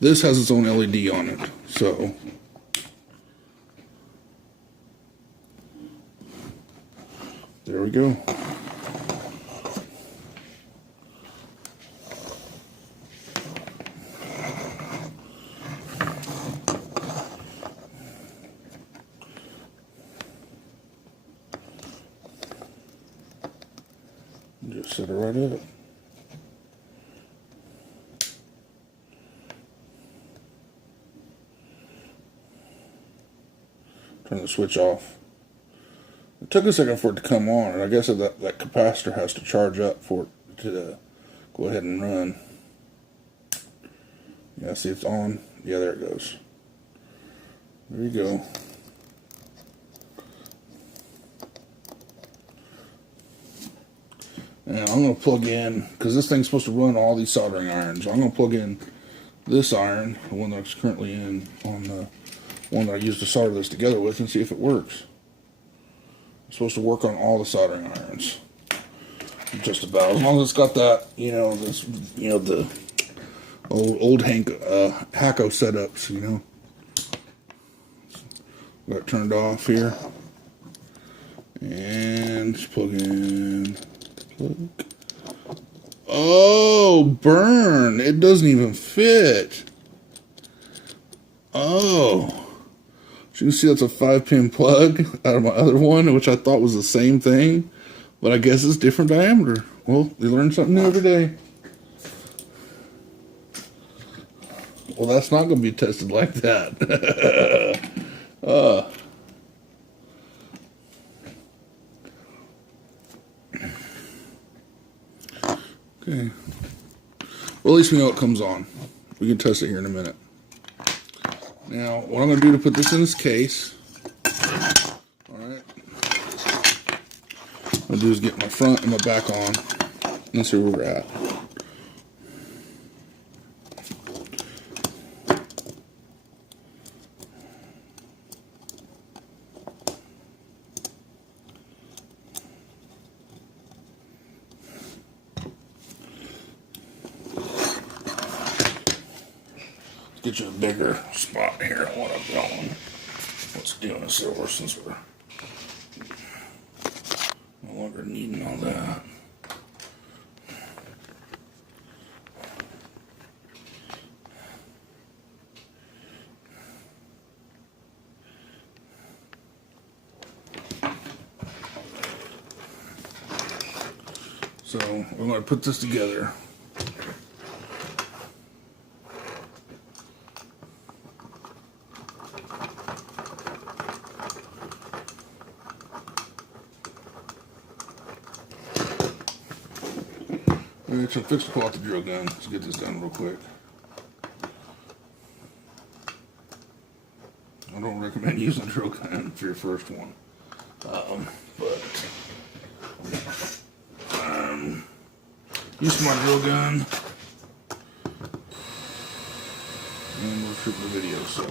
This has its own LED on it, so there we go. set it right up. Turn the switch off. It took a second for it to come on, and I guess that capacitor has to charge up for it to go ahead and run. Yeah, see it's on. Yeah, there it goes. There you go. And I'm going to plug in, because this thing's supposed to run all these soldering irons. I'm going to plug in this iron, the one that I'm currently in, on the one that I used to solder this together with, and see if it works. It's supposed to work on all the soldering irons. Just about. As long as it's got that, the old Hakko setups, Got it turned off here. And just plug in. Oh, burn. It doesn't even fit. Oh. So you can see that's a 5-pin plug out of my other one, which I thought was the same thing. But I guess it's different diameter. Well, you learn something new every day. Well, that's not going to be tested like that. Okay. Well, at least we know it comes on. We can test it here in a minute. Now, what I'm going to do to put this in this case, alright, what I'm going to do is get my front and my back on and see where we're at. Get you a bigger spot here on what I'm going. Let's do this over since we're no longer needing all that. So we're going to put this together. Alright, so fix the pull out the drill gun. Let's get this done real quick. I don't recommend using a drill gun for your first one. Use my drill gun. And we'll shoot the video, so.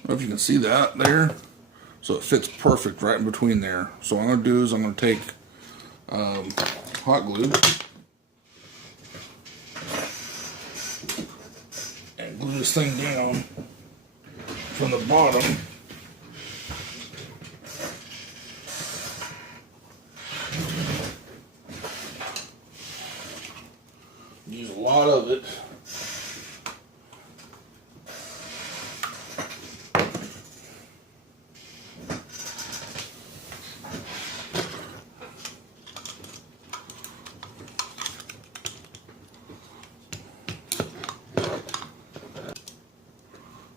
I don't know if you can see that there. So it fits perfect right in between there. So what I'm going to do is I'm going to take hot glue and glue this thing down from the bottom. Use a lot of it.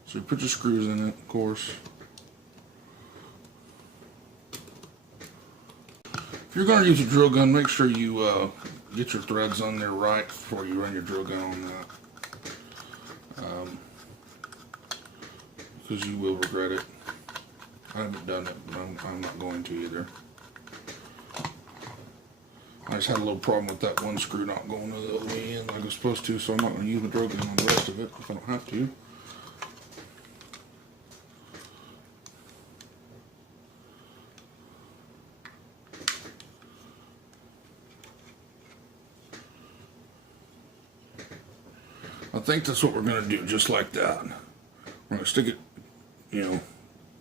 So you put your screws in it, of course. If you're going to use a drill gun, make sure you get your threads on there right before you run your drill gun on that. Because you will regret it. I haven't done it, but I'm not going to either. I just had a little problem with that one screw not going the other way in like it's supposed to, so I'm not going to use the drill gun on the rest of it if I don't have to. think that's what we're going to do, just like that. We're going to stick it, you know,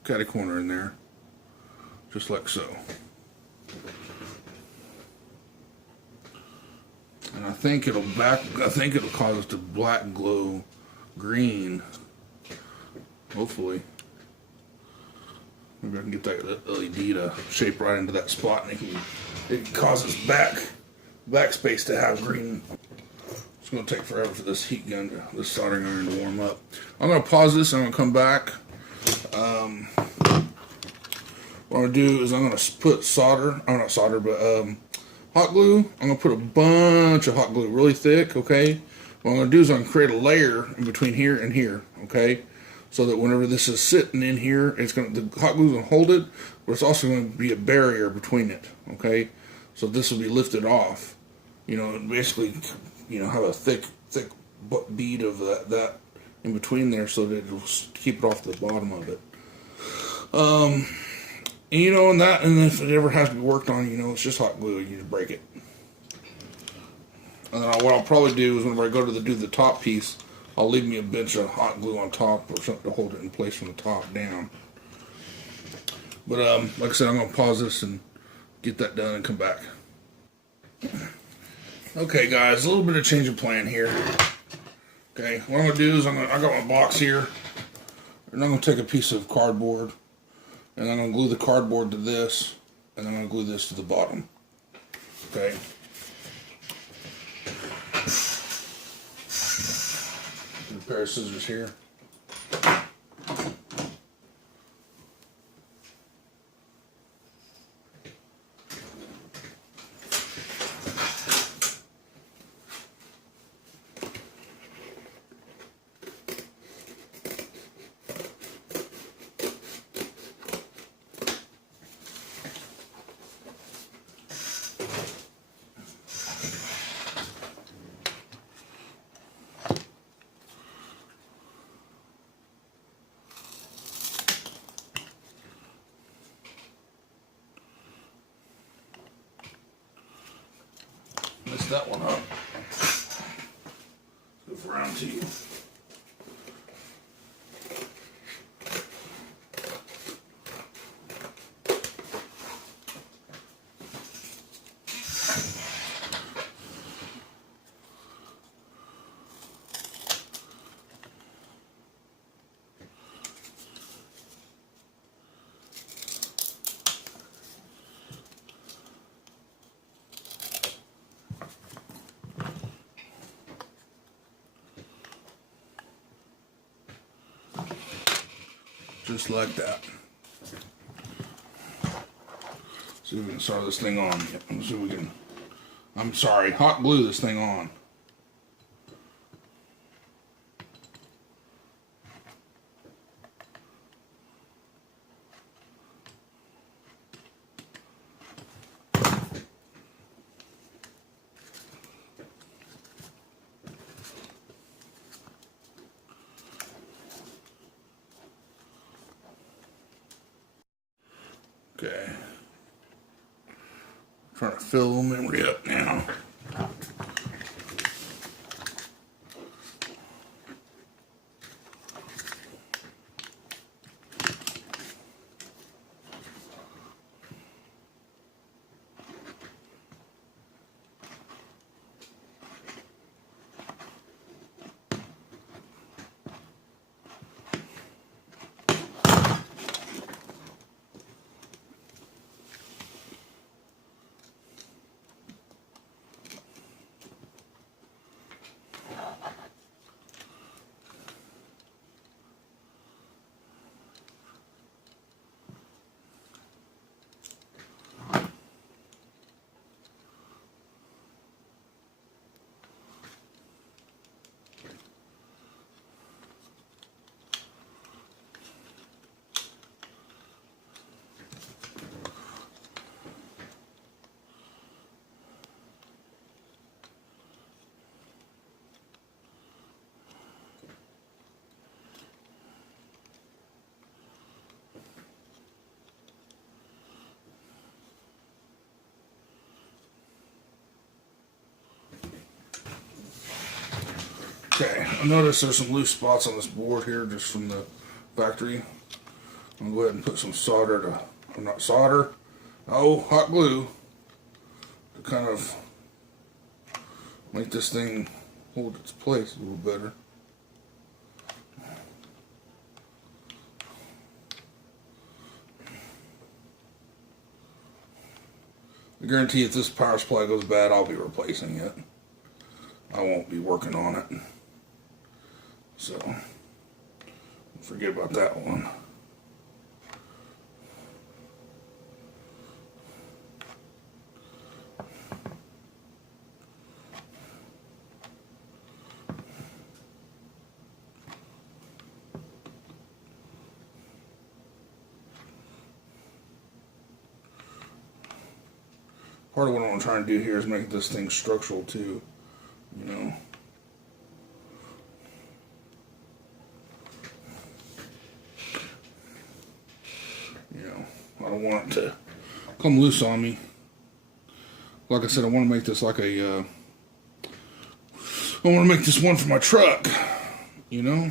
catty corner in there, just like so. And I think it'll cause it to black glow green. Hopefully. Maybe I can get that LED to shape right into that spot, and it can cause its backspace to have green. It's going to take forever for this heat gun, this soldering iron to warm up. I'm going to pause this. I'm going to come back. What I'm going to do is I'm going to put hot glue. I'm going to put a bunch of hot glue, really thick, okay? What I'm going to do is I'm going to create a layer in between here and here, okay? So that whenever this is sitting in here, the hot glue is going to hold it, but it's also going to be a barrier between it, okay? So this will be lifted off, you know, and basically, you know, have a thick bead of that in between there, so that it'll keep it off the bottom of it. And, you know, and if it ever has to be worked on, you know, it's just hot glue. You just break it. And then what I'll probably do is whenever I go to do the top piece, I'll leave me a bunch of hot glue on top or something to hold it in place from the top down. But like I said, I'm going to pause this and get that done and come back. Okay, guys, a little bit of change of plan here. Okay, what I'm going to do is I got my box here, and I'm going to take a piece of cardboard, and I'm going to glue the cardboard to this, and I'm going to glue this to the bottom. Okay. A pair of scissors here. Messed that one up. Let's go for round two. Just like that. See if we can solder this thing on. Yep, let's see if we can. I'm sorry, hot glue this thing on. Okay. Trying to fill memory up now. Okay, I noticed there's some loose spots on this board here just from the factory. I'm going to go ahead and put some solder to, or not solder, oh, hot glue to kind of make this thing hold its place a little better. I guarantee if this power supply goes bad, I'll be replacing it. I won't be working on it. So, forget about that one. Part of what I'm trying to do here is make this thing structural too, you know. I don't want it to come loose on me. Like I said, I want to make this like a, I want to make this one for my truck, you know.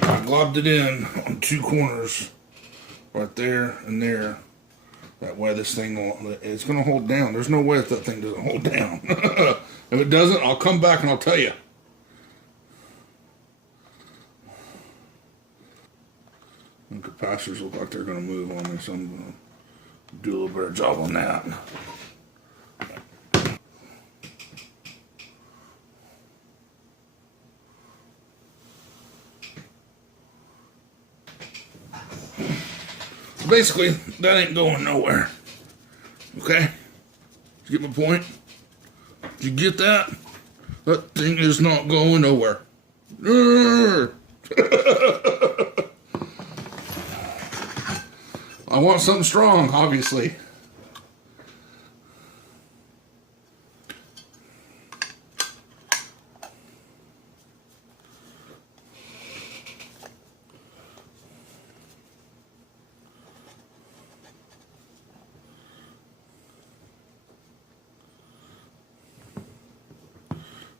I globbed it in on two corners, right there and there. That way this thing it's going to hold down. There's no way that thing doesn't hold down. If it doesn't, I'll come back and I'll tell you. And capacitors look like they're going to move on me, so I'm going to do a little better job on that. Basically, that ain't going nowhere. Okay? Did you get my point? Did you get that? That thing is not going nowhere. I want something strong, obviously.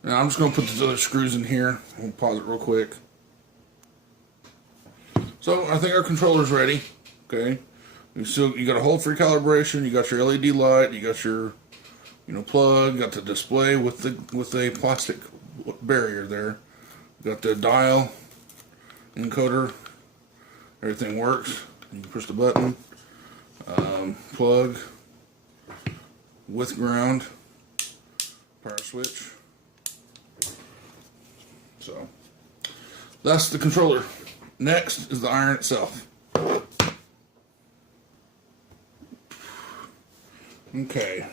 Now I'm just going to put these other screws in here. I'll pause it real quick. So I think our controller's ready. Okay, you got a hole for your calibration. You got your LED light. You got your plug. You got the display with a plastic barrier there. You got the dial, encoder. Everything works. You can push the button. Plug with ground. Power switch. So that's the controller. Next is the iron itself. Okay.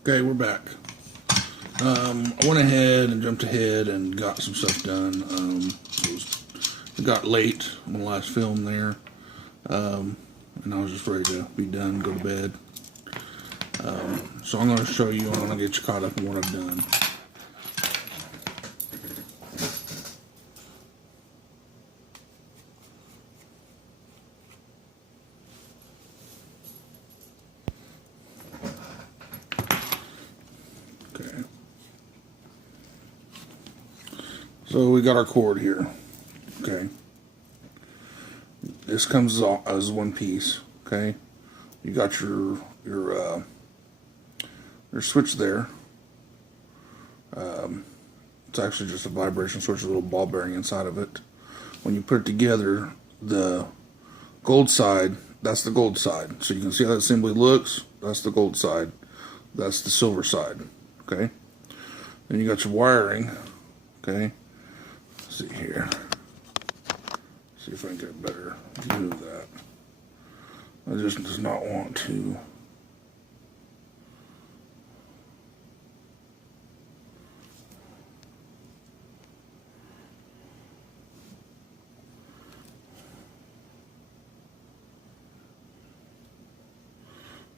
Okay, we're back. I went ahead and jumped ahead and got some stuff done. It got late on the last film there. And I was just ready to be done, go to bed. So I'm going to show you, I'm going to get you caught up in what I've done. Okay. So we got our cord here. Okay. This comes as one piece, okay? You got your switch there. It's actually just a vibration switch with a little ball bearing inside of it. When you put it together, the gold side, that's the gold side. So you can see how that assembly looks. That's the gold side. That's the silver side, okay? Then you got your wiring, okay? Let's see here. See if I can get a better view of that. I just does not want to.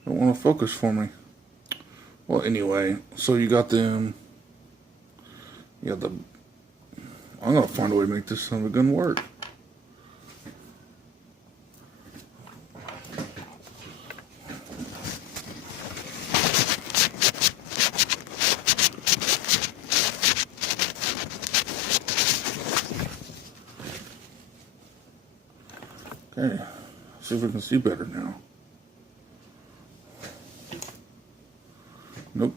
Don't want to focus for me. Well, anyway, so you got them. You got the. I'm gonna find a way to make this son of a gun work. Okay, see if we can see better now. Nope.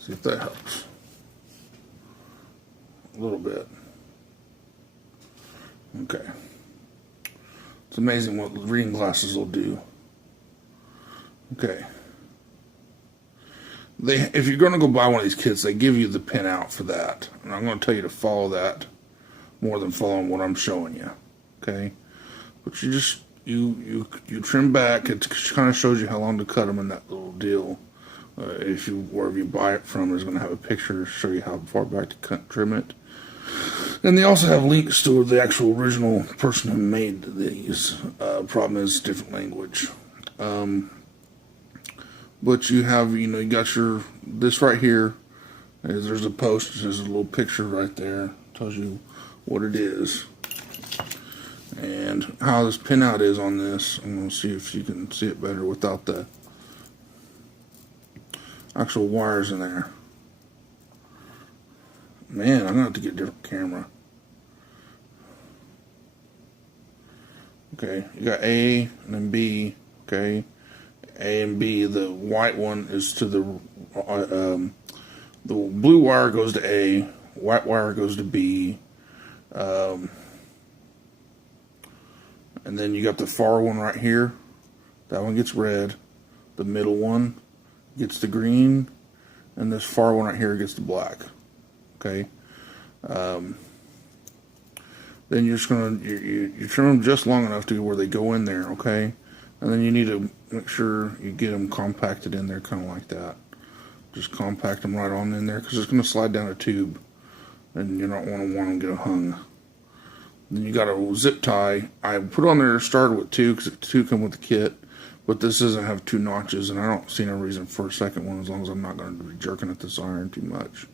See if that helps. A little bit. Okay. It's amazing what reading glasses will do. Okay. If you're going to go buy one of these kits, they give you the pinout for that. And I'm going to tell you to follow that more than following what I'm showing you. Okay? But you just, you trim back. It kind of shows you how long to cut them in that little deal. If you, wherever you buy it from, is going to have a picture to show you how far back to trim it. And they also have links to the actual original person who made these. Problem is, different language. But you have, you got this right here. There's a post, there's a little picture right there. Tells you what it is. And how this pinout is on this. I'm going to see if you can see it better without the actual wires in there. Man, I'm going to have to get a different camera. Okay, you got A and then B. Okay, A and B. The white one is to the blue wire goes to A, white wire goes to B, and then you got the far one right here. That one gets red. The middle one gets the green, and this far one right here gets the black. Okay. Then you're just gonna you trim them just long enough to where they go in there. Okay. And then you need to make sure you get them compacted in there, kind of like that. Just compact them right on in there, because it's going to slide down a tube, and you don't want them to get hung. Then you got a zip tie. I put on there started with 2, because 2 come with the kit, but this doesn't have 2 notches, and I don't see no reason for a second one, as long as I'm not going to be jerking at this iron too much.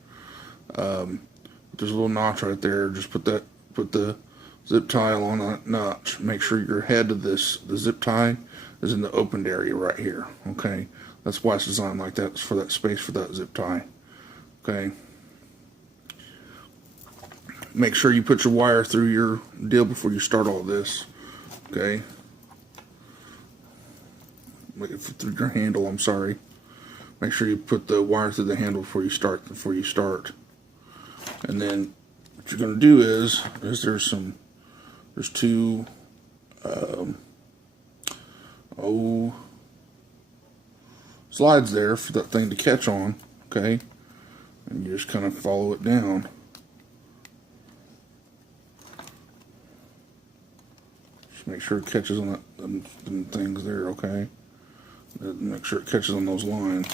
There's a little notch right there. Just put the zip tie along that notch. Make sure your head of the zip tie is in the opened area right here. Okay, that's why it's designed like that. It's for that space for that zip tie. Okay. Make sure you put your wire through your deal before you start all this. Okay. Through your handle. I'm sorry. Make sure you put the wire through the handle before you start. And then what you're going to do is there's 2 slides there for that thing to catch on. Okay, and you just kind of follow it down. Just make sure it catches on them things there. Okay, make sure it catches on those lines.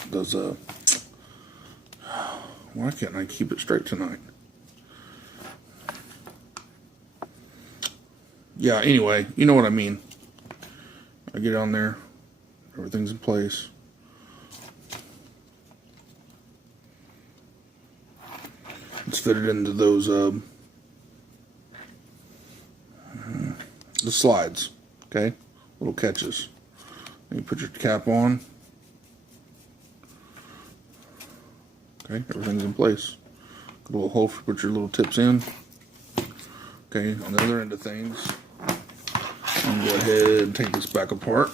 Why can't I keep it straight tonight? Yeah, anyway, you know what I mean. I get on there, everything's in place. Let's fit it into those the slides, okay? Little catches. Then you put your cap on. Okay, everything's in place. Got a little hole to put your little tips in. Okay, on the other end of things, I'm going to go ahead and take this back apart.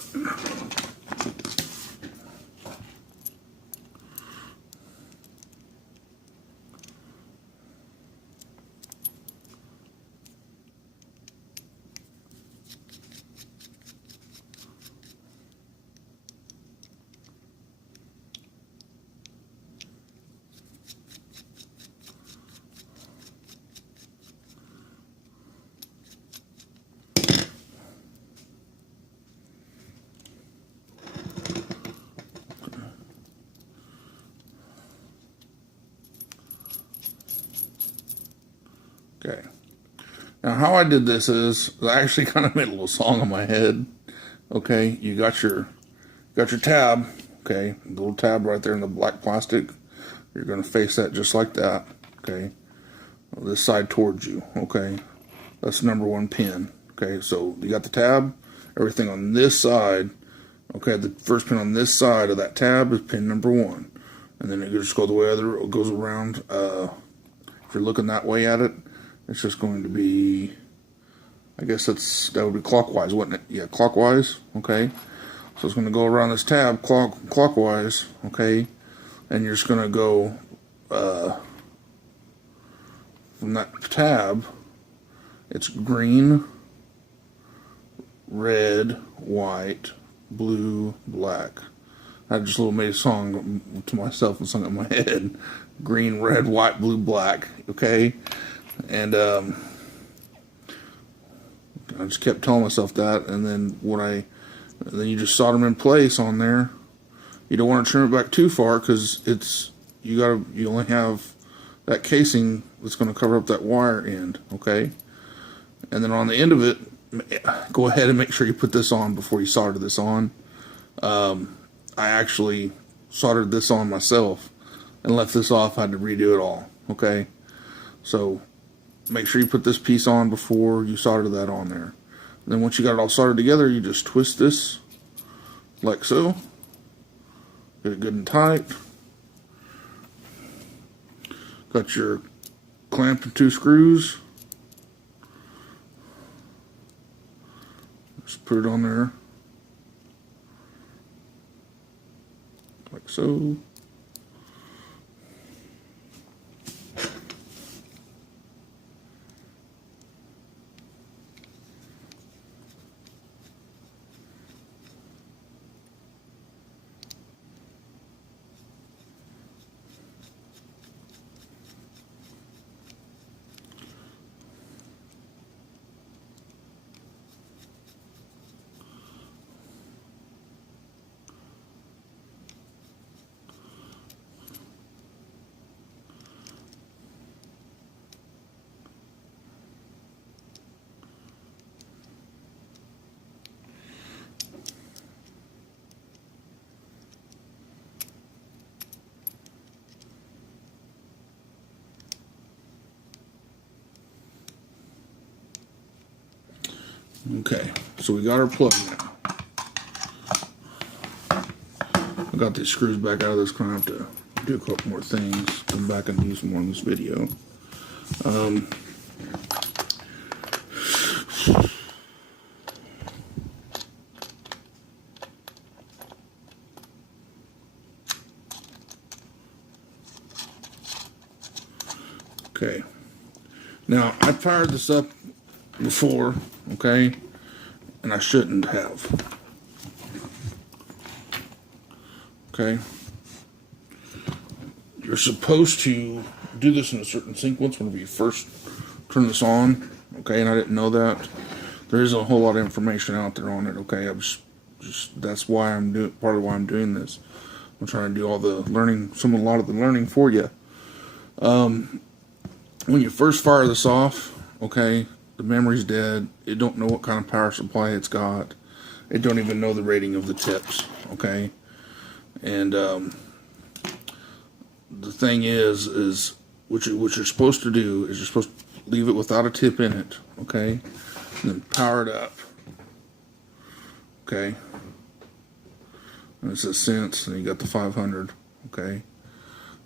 Now, how I did this is I actually kind of made a little song in my head. Okay, you got your tab. Okay, the little tab right there in the black plastic. You're going to face that just like that. Okay, this side towards you. Okay, that's number 1 pin. Okay, so you got the tab. Everything on this side. Okay, the first pin on this side of that tab is pin number 1, and then it just goes the way it goes around. If you're looking that way at it, it's just going to be, I guess that would be clockwise, wouldn't it? Yeah, clockwise. Okay, so it's going to go around this tab clockwise. Okay, and you're just going to go from that tab. It's green, red, white, blue, black. I just made a song to myself and sung it in my head. Green, red, white, blue, black. Okay, and I just kept telling myself that, and then then you just solder them in place on there. You don't want to trim it back too far because you only have that casing that's going to cover up that wire end. Okay, and then on the end of it, go ahead and make sure you put this on before you solder this on. I actually soldered this on myself and left this off. I had to redo it all. Okay, so make sure you put this piece on before you solder that on there. And then once you got it all soldered together, you just twist this like so. Get it good and tight. Got your clamp and 2 screws. Just put it on there like so. Okay, so we got our plug now. I got these screws back out of this clamp to do a couple more things. Come back and use more in this video. Okay, now I fired this up before, okay, and I shouldn't have. Okay, you're supposed to do this in a certain sequence whenever you first turn this on, okay, and I didn't know that. There isn't a whole lot of information out there on it, okay. I'm just that's why I'm doing, part of why I'm doing this. I'm trying to do all the learning, a lot of the learning for you. When you first fire this off, okay, the memory's dead. It don't know what kind of power supply it's got. It don't even know the rating of the tips, okay. And the thing is what you're supposed to do is you're supposed to leave it without a tip in it, okay, and then power it up, okay. And it says cents, and you got the 500, okay.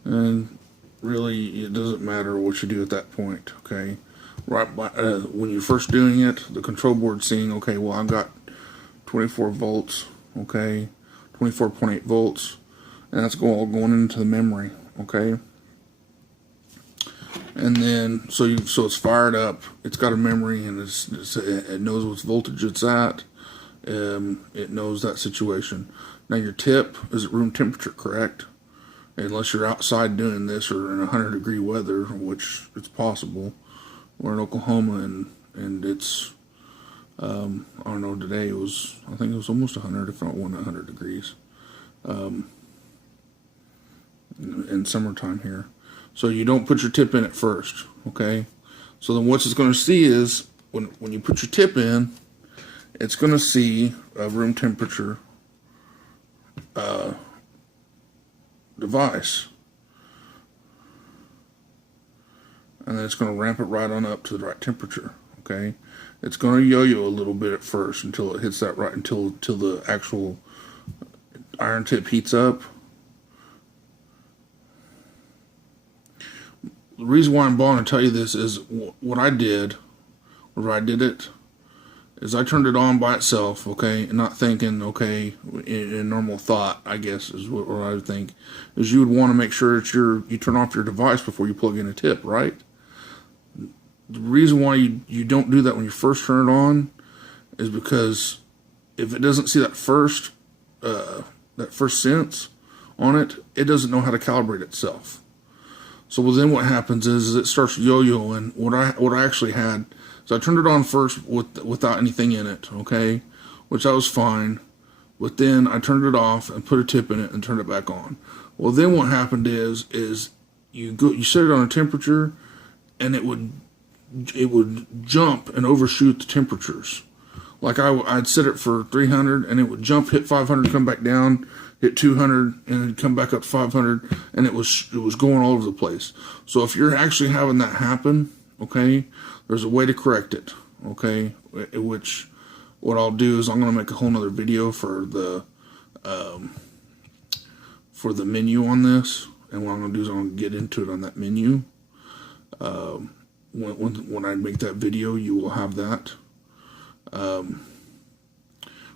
And really, it doesn't matter what you do at that point, okay. Right by, when you're first doing it, the control board's seeing, okay, well, I've got 24 volts, okay, 24.8 volts, and that's all going into the memory, okay. And then so it's fired up. It's got a memory, and it knows what voltage it's at. It knows that situation. Now your tip is at room temperature, correct? Unless you're outside doing this or in 100-degree weather, which it's possible. We're in Oklahoma, and it's I don't know, today I think it was almost 100, if not 100 degrees in summertime here. So you don't put your tip in it first, okay? So then what it's going to see is, when you put your tip in, it's going to see a room temperature device. And then it's going to ramp it right on up to the right temperature, okay? It's going to yo-yo a little bit at first until it hits that right, until the actual iron tip heats up. The reason why I'm bothering to tell you this is what I did, whenever I did it, is I turned it on by itself, okay, and not thinking, okay, in normal thought, I guess, is what I would think, is you would want to make sure that you turn off your device before you plug in a tip, right? The reason why you don't do that when you first turn it on is because if it doesn't see that first sense on it, it doesn't know how to calibrate itself. So then what happens is it starts yo-yoing. What I actually had, so I turned it on first without anything in it, okay, which that was fine. But then I turned it off and put a tip in it and turned it back on. Well, then what happened is you set it on a temperature, and it would jump and overshoot the temperatures. Like I'd set it for 300, and it would jump, hit 500, come back down, hit 200, and then come back up to 500, and it was going all over the place. So if you're actually having that happen, okay, there's a way to correct it, okay, which what I'll do is I'm going to make a whole nother video for the menu on this, and what I'm going to do is I'm going to get into it on that menu. When I make that video, you will have that.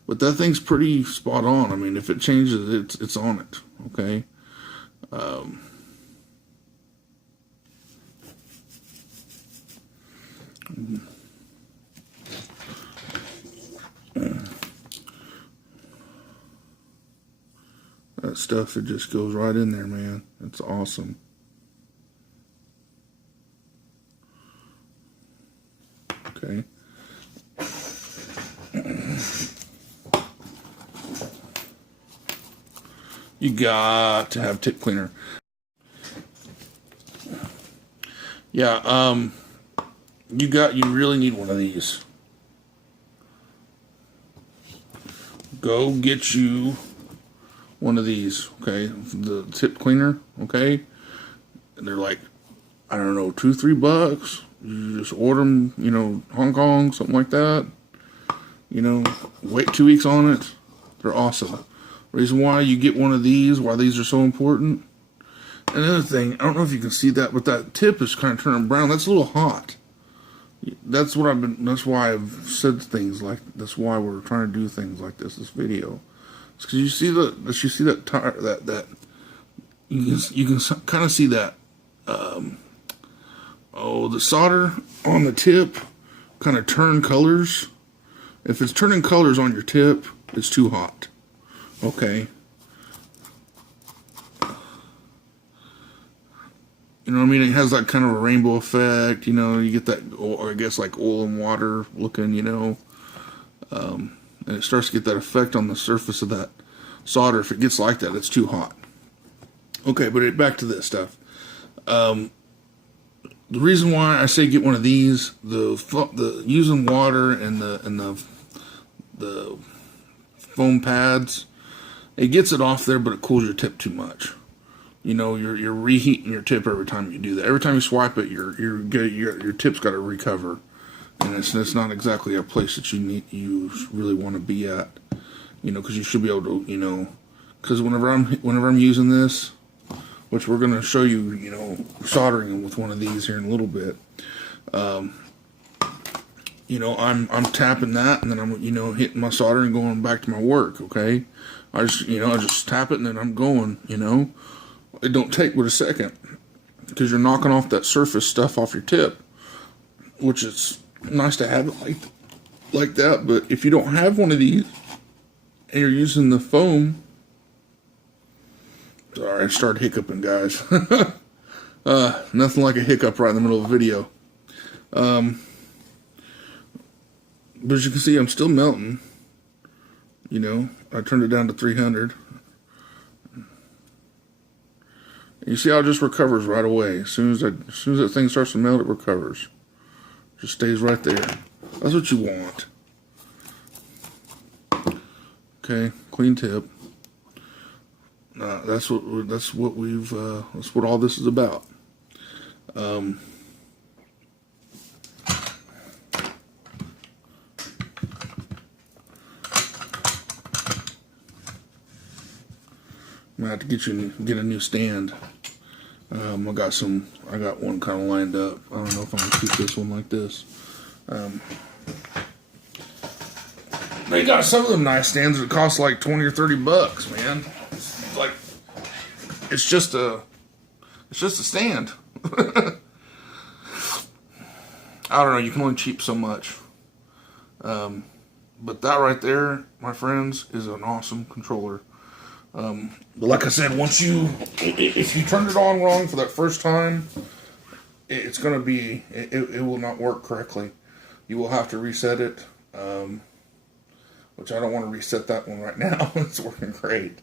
But that thing's pretty spot on. I mean, if it changes, it's on it, okay? That stuff, it just goes right in there, man. It's awesome. Okay. You got to have tip cleaner. Yeah, you really need one of these. Go get you one of these, okay? The tip cleaner, okay? And they're like, I don't know, $2-3. You just order them, you know, Hong Kong, something like that. You know, wait 2 weeks on it. They're awesome. Reason why you get one of these, why these are so important. Another thing, I don't know if you can see that, but that tip is kind of turning brown. That's a little hot. That's why I've said things like, that's why we're trying to do things like this video. It's because you see that tire, that you can kind of see that, the solder on the tip kind of turn colors. If it's turning colors on your tip, it's too hot. Okay. You know what I mean? It has that kind of a rainbow effect, you know, you get that, or I guess like oil and water looking, you know. And it starts to get that effect on the surface of that solder. If it gets like that, it's too hot. Okay, but back to this stuff. The reason why I say get one of these, the using water and the foam pads, it gets it off there, but it cools your tip too much. You know, you're reheating your tip every time you do that. Every time you swipe it, your tip's got to recover, and it's not exactly a place that you really want to be at. You know, because you should be able to, you know, because whenever I'm using this, which we're going to show you, you know, soldering with one of these here in a little bit. You know, I'm tapping that, and then I'm, you know, hitting my solder and going back to my work. Okay, I just tap it and then I'm going. You know, it don't take but a second because you're knocking off that surface stuff off your tip, which is nice to have it like that. But if you don't have one of these and you're using the foam, sorry, I started hiccuping, guys. Nothing like a hiccup right in the middle of a video. But as you can see, I'm still melting. You know, I turned it down to 300. You see how it just recovers right away. As soon as that thing starts to melt, it recovers. Just stays right there. That's what you want. Okay, clean tip. That's what all this is about. I'm gonna have to get a new stand. I got one kind of lined up. I don't know if I'm gonna keep this one like this. They got some of them nice stands that cost like $20 or $30, man. It's just a stand. I don't know. You can only cheap so much. But that right there, my friends, is an awesome controller. But like I said, if you turn it on wrong for that first time, it will not work correctly. You will have to reset it. Which I don't want to reset that one right now. It's working great.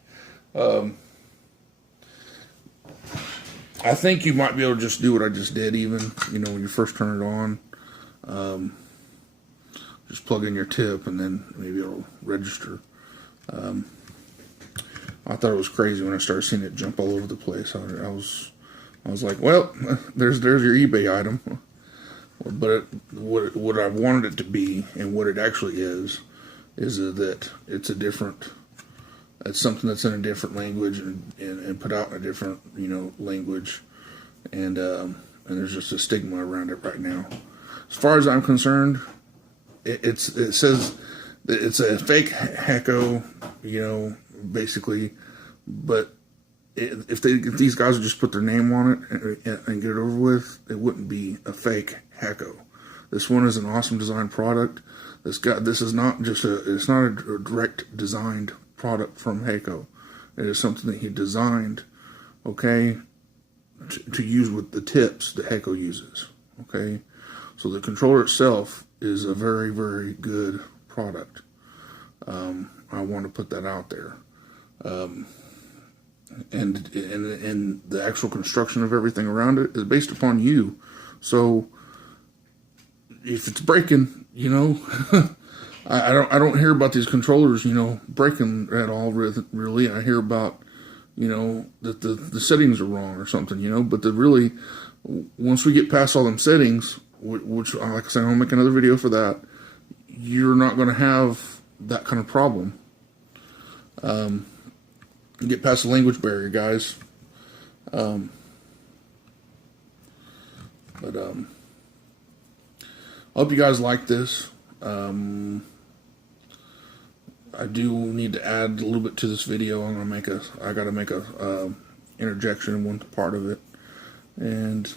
I think you might be able to just do what I just did even, when you first turn it on. Just plug in your tip and then maybe it'll register. I thought it was crazy when I started seeing it jump all over the place. I was like, well, there's your eBay item. But what I wanted it to be and what it actually is that it's something that's in a different language and put out in a different language, and there's just a stigma around it right now. As far as I'm concerned, it says that it's a fake Hakko, basically, but if these guys would just put their name on it and get it over with, it wouldn't be a fake Hakko. This one is an awesome design product. This is not just it's not a direct designed product from Hakko. It is something that he designed, okay, to use with the tips that Hakko uses, okay. So the controller itself is a very, very good product. I want to put that out there. And the actual construction of everything around it is based upon you. So if it's breaking, I don't hear about these controllers, breaking at all. Really, I hear about, that the settings are wrong or something, But once we get past all them settings, which, like I said, I'll make another video for that. You're not going to have that kind of problem. Get past the language barrier, guys. I hope you guys like this. I do need to add a little bit to this video. I gotta make a interjection in one part of it. And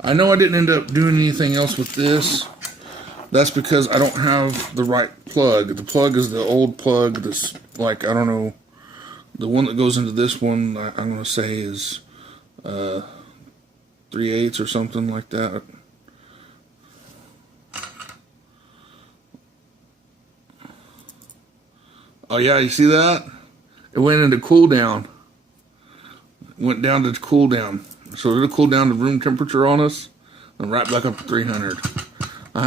I know I didn't end up doing anything else with this. That's because I don't have the right plug. The plug is the old plug. This, I don't know. The one that goes into this one, I'm going to say is 3/8 or something like that. Oh yeah, you see that? It went into cooldown. Went down to cooldown. So it'll cool down to room temperature on us, and right back up to 300. I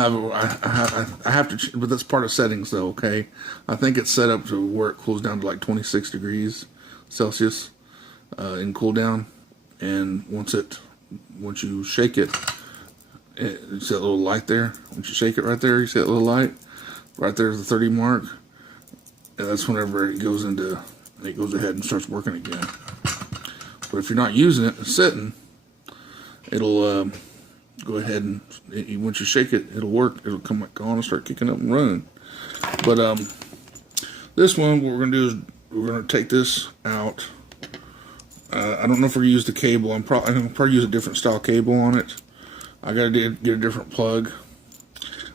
have to, but that's part of settings though, okay? I think it's set up to where it cools down to like 26 degrees Celsius in cooldown, and once you shake it, you see that little light there? Once you shake it right there, you see that little light? Right there's the 30 mark. And that's whenever it goes ahead and starts working again. But if you're not using it, it's sitting, it'll go ahead and once you shake it, it'll work. It'll come back on and start kicking up and running. But this one, what we're gonna do is we're gonna take this out. I don't know if we're gonna use the cable. I'm probably use a different style cable on it. I gotta get a different plug.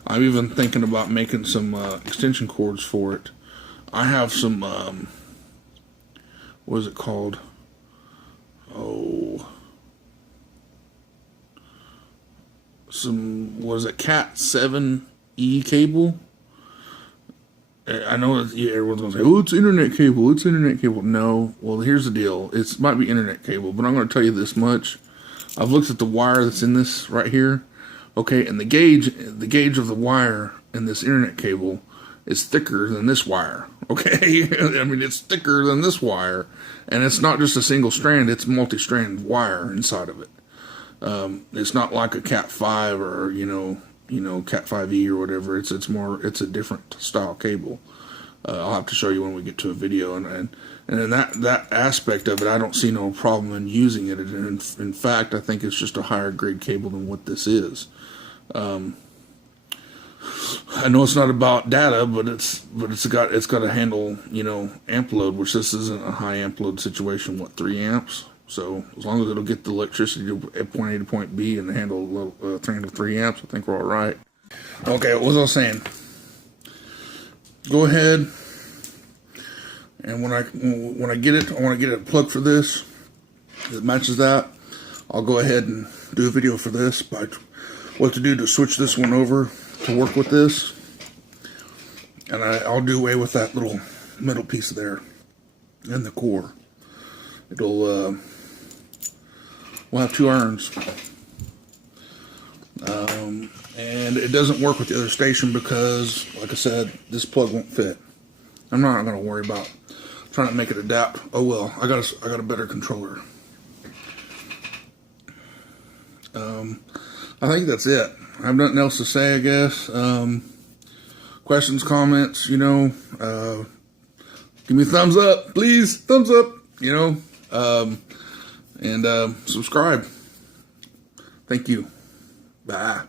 I'm even thinking about making some extension cords for it. I have some what is it called? Cat 7E cable. I know everyone's gonna say, "Oh, it's internet cable. It's internet cable." No, well, here's the deal. It might be internet cable, but I'm gonna tell you this much. I've looked at the wire that's in this right here. Okay, and the gauge of the wire in this internet cable is thicker than this wire. Okay, I mean, it's thicker than this wire, and it's not just a single strand; it's multi-strand wire inside of it. It's not like a Cat 5 or Cat 5e or whatever. It's a different style cable. I'll have to show you when we get to a video, and in that aspect of it, I don't see no problem in using it. In fact, I think it's just a higher grade cable than what this is. I know it's not about data, but it's got to handle amp load, which this isn't a high amp load situation. 3 amps? So as long as it'll get the electricity at point A to point B and handle 3 amps, I think we're all right. Okay, what was I saying? Go ahead, and when I get it, I want to get it plugged for this. If it matches that, I'll go ahead and do a video for this, but what to do to switch this one over to work with this, and I'll do away with that little middle piece there in the core. We'll have 2 irons, and it doesn't work with the other station because, like I said, this plug won't fit. I'm not going to worry about trying to make it adapt. Oh well, I got a better controller. I think that's it. I have nothing else to say, I guess. Questions, comments, give me a thumbs up, please. Thumbs up, and subscribe. Thank you. Bye.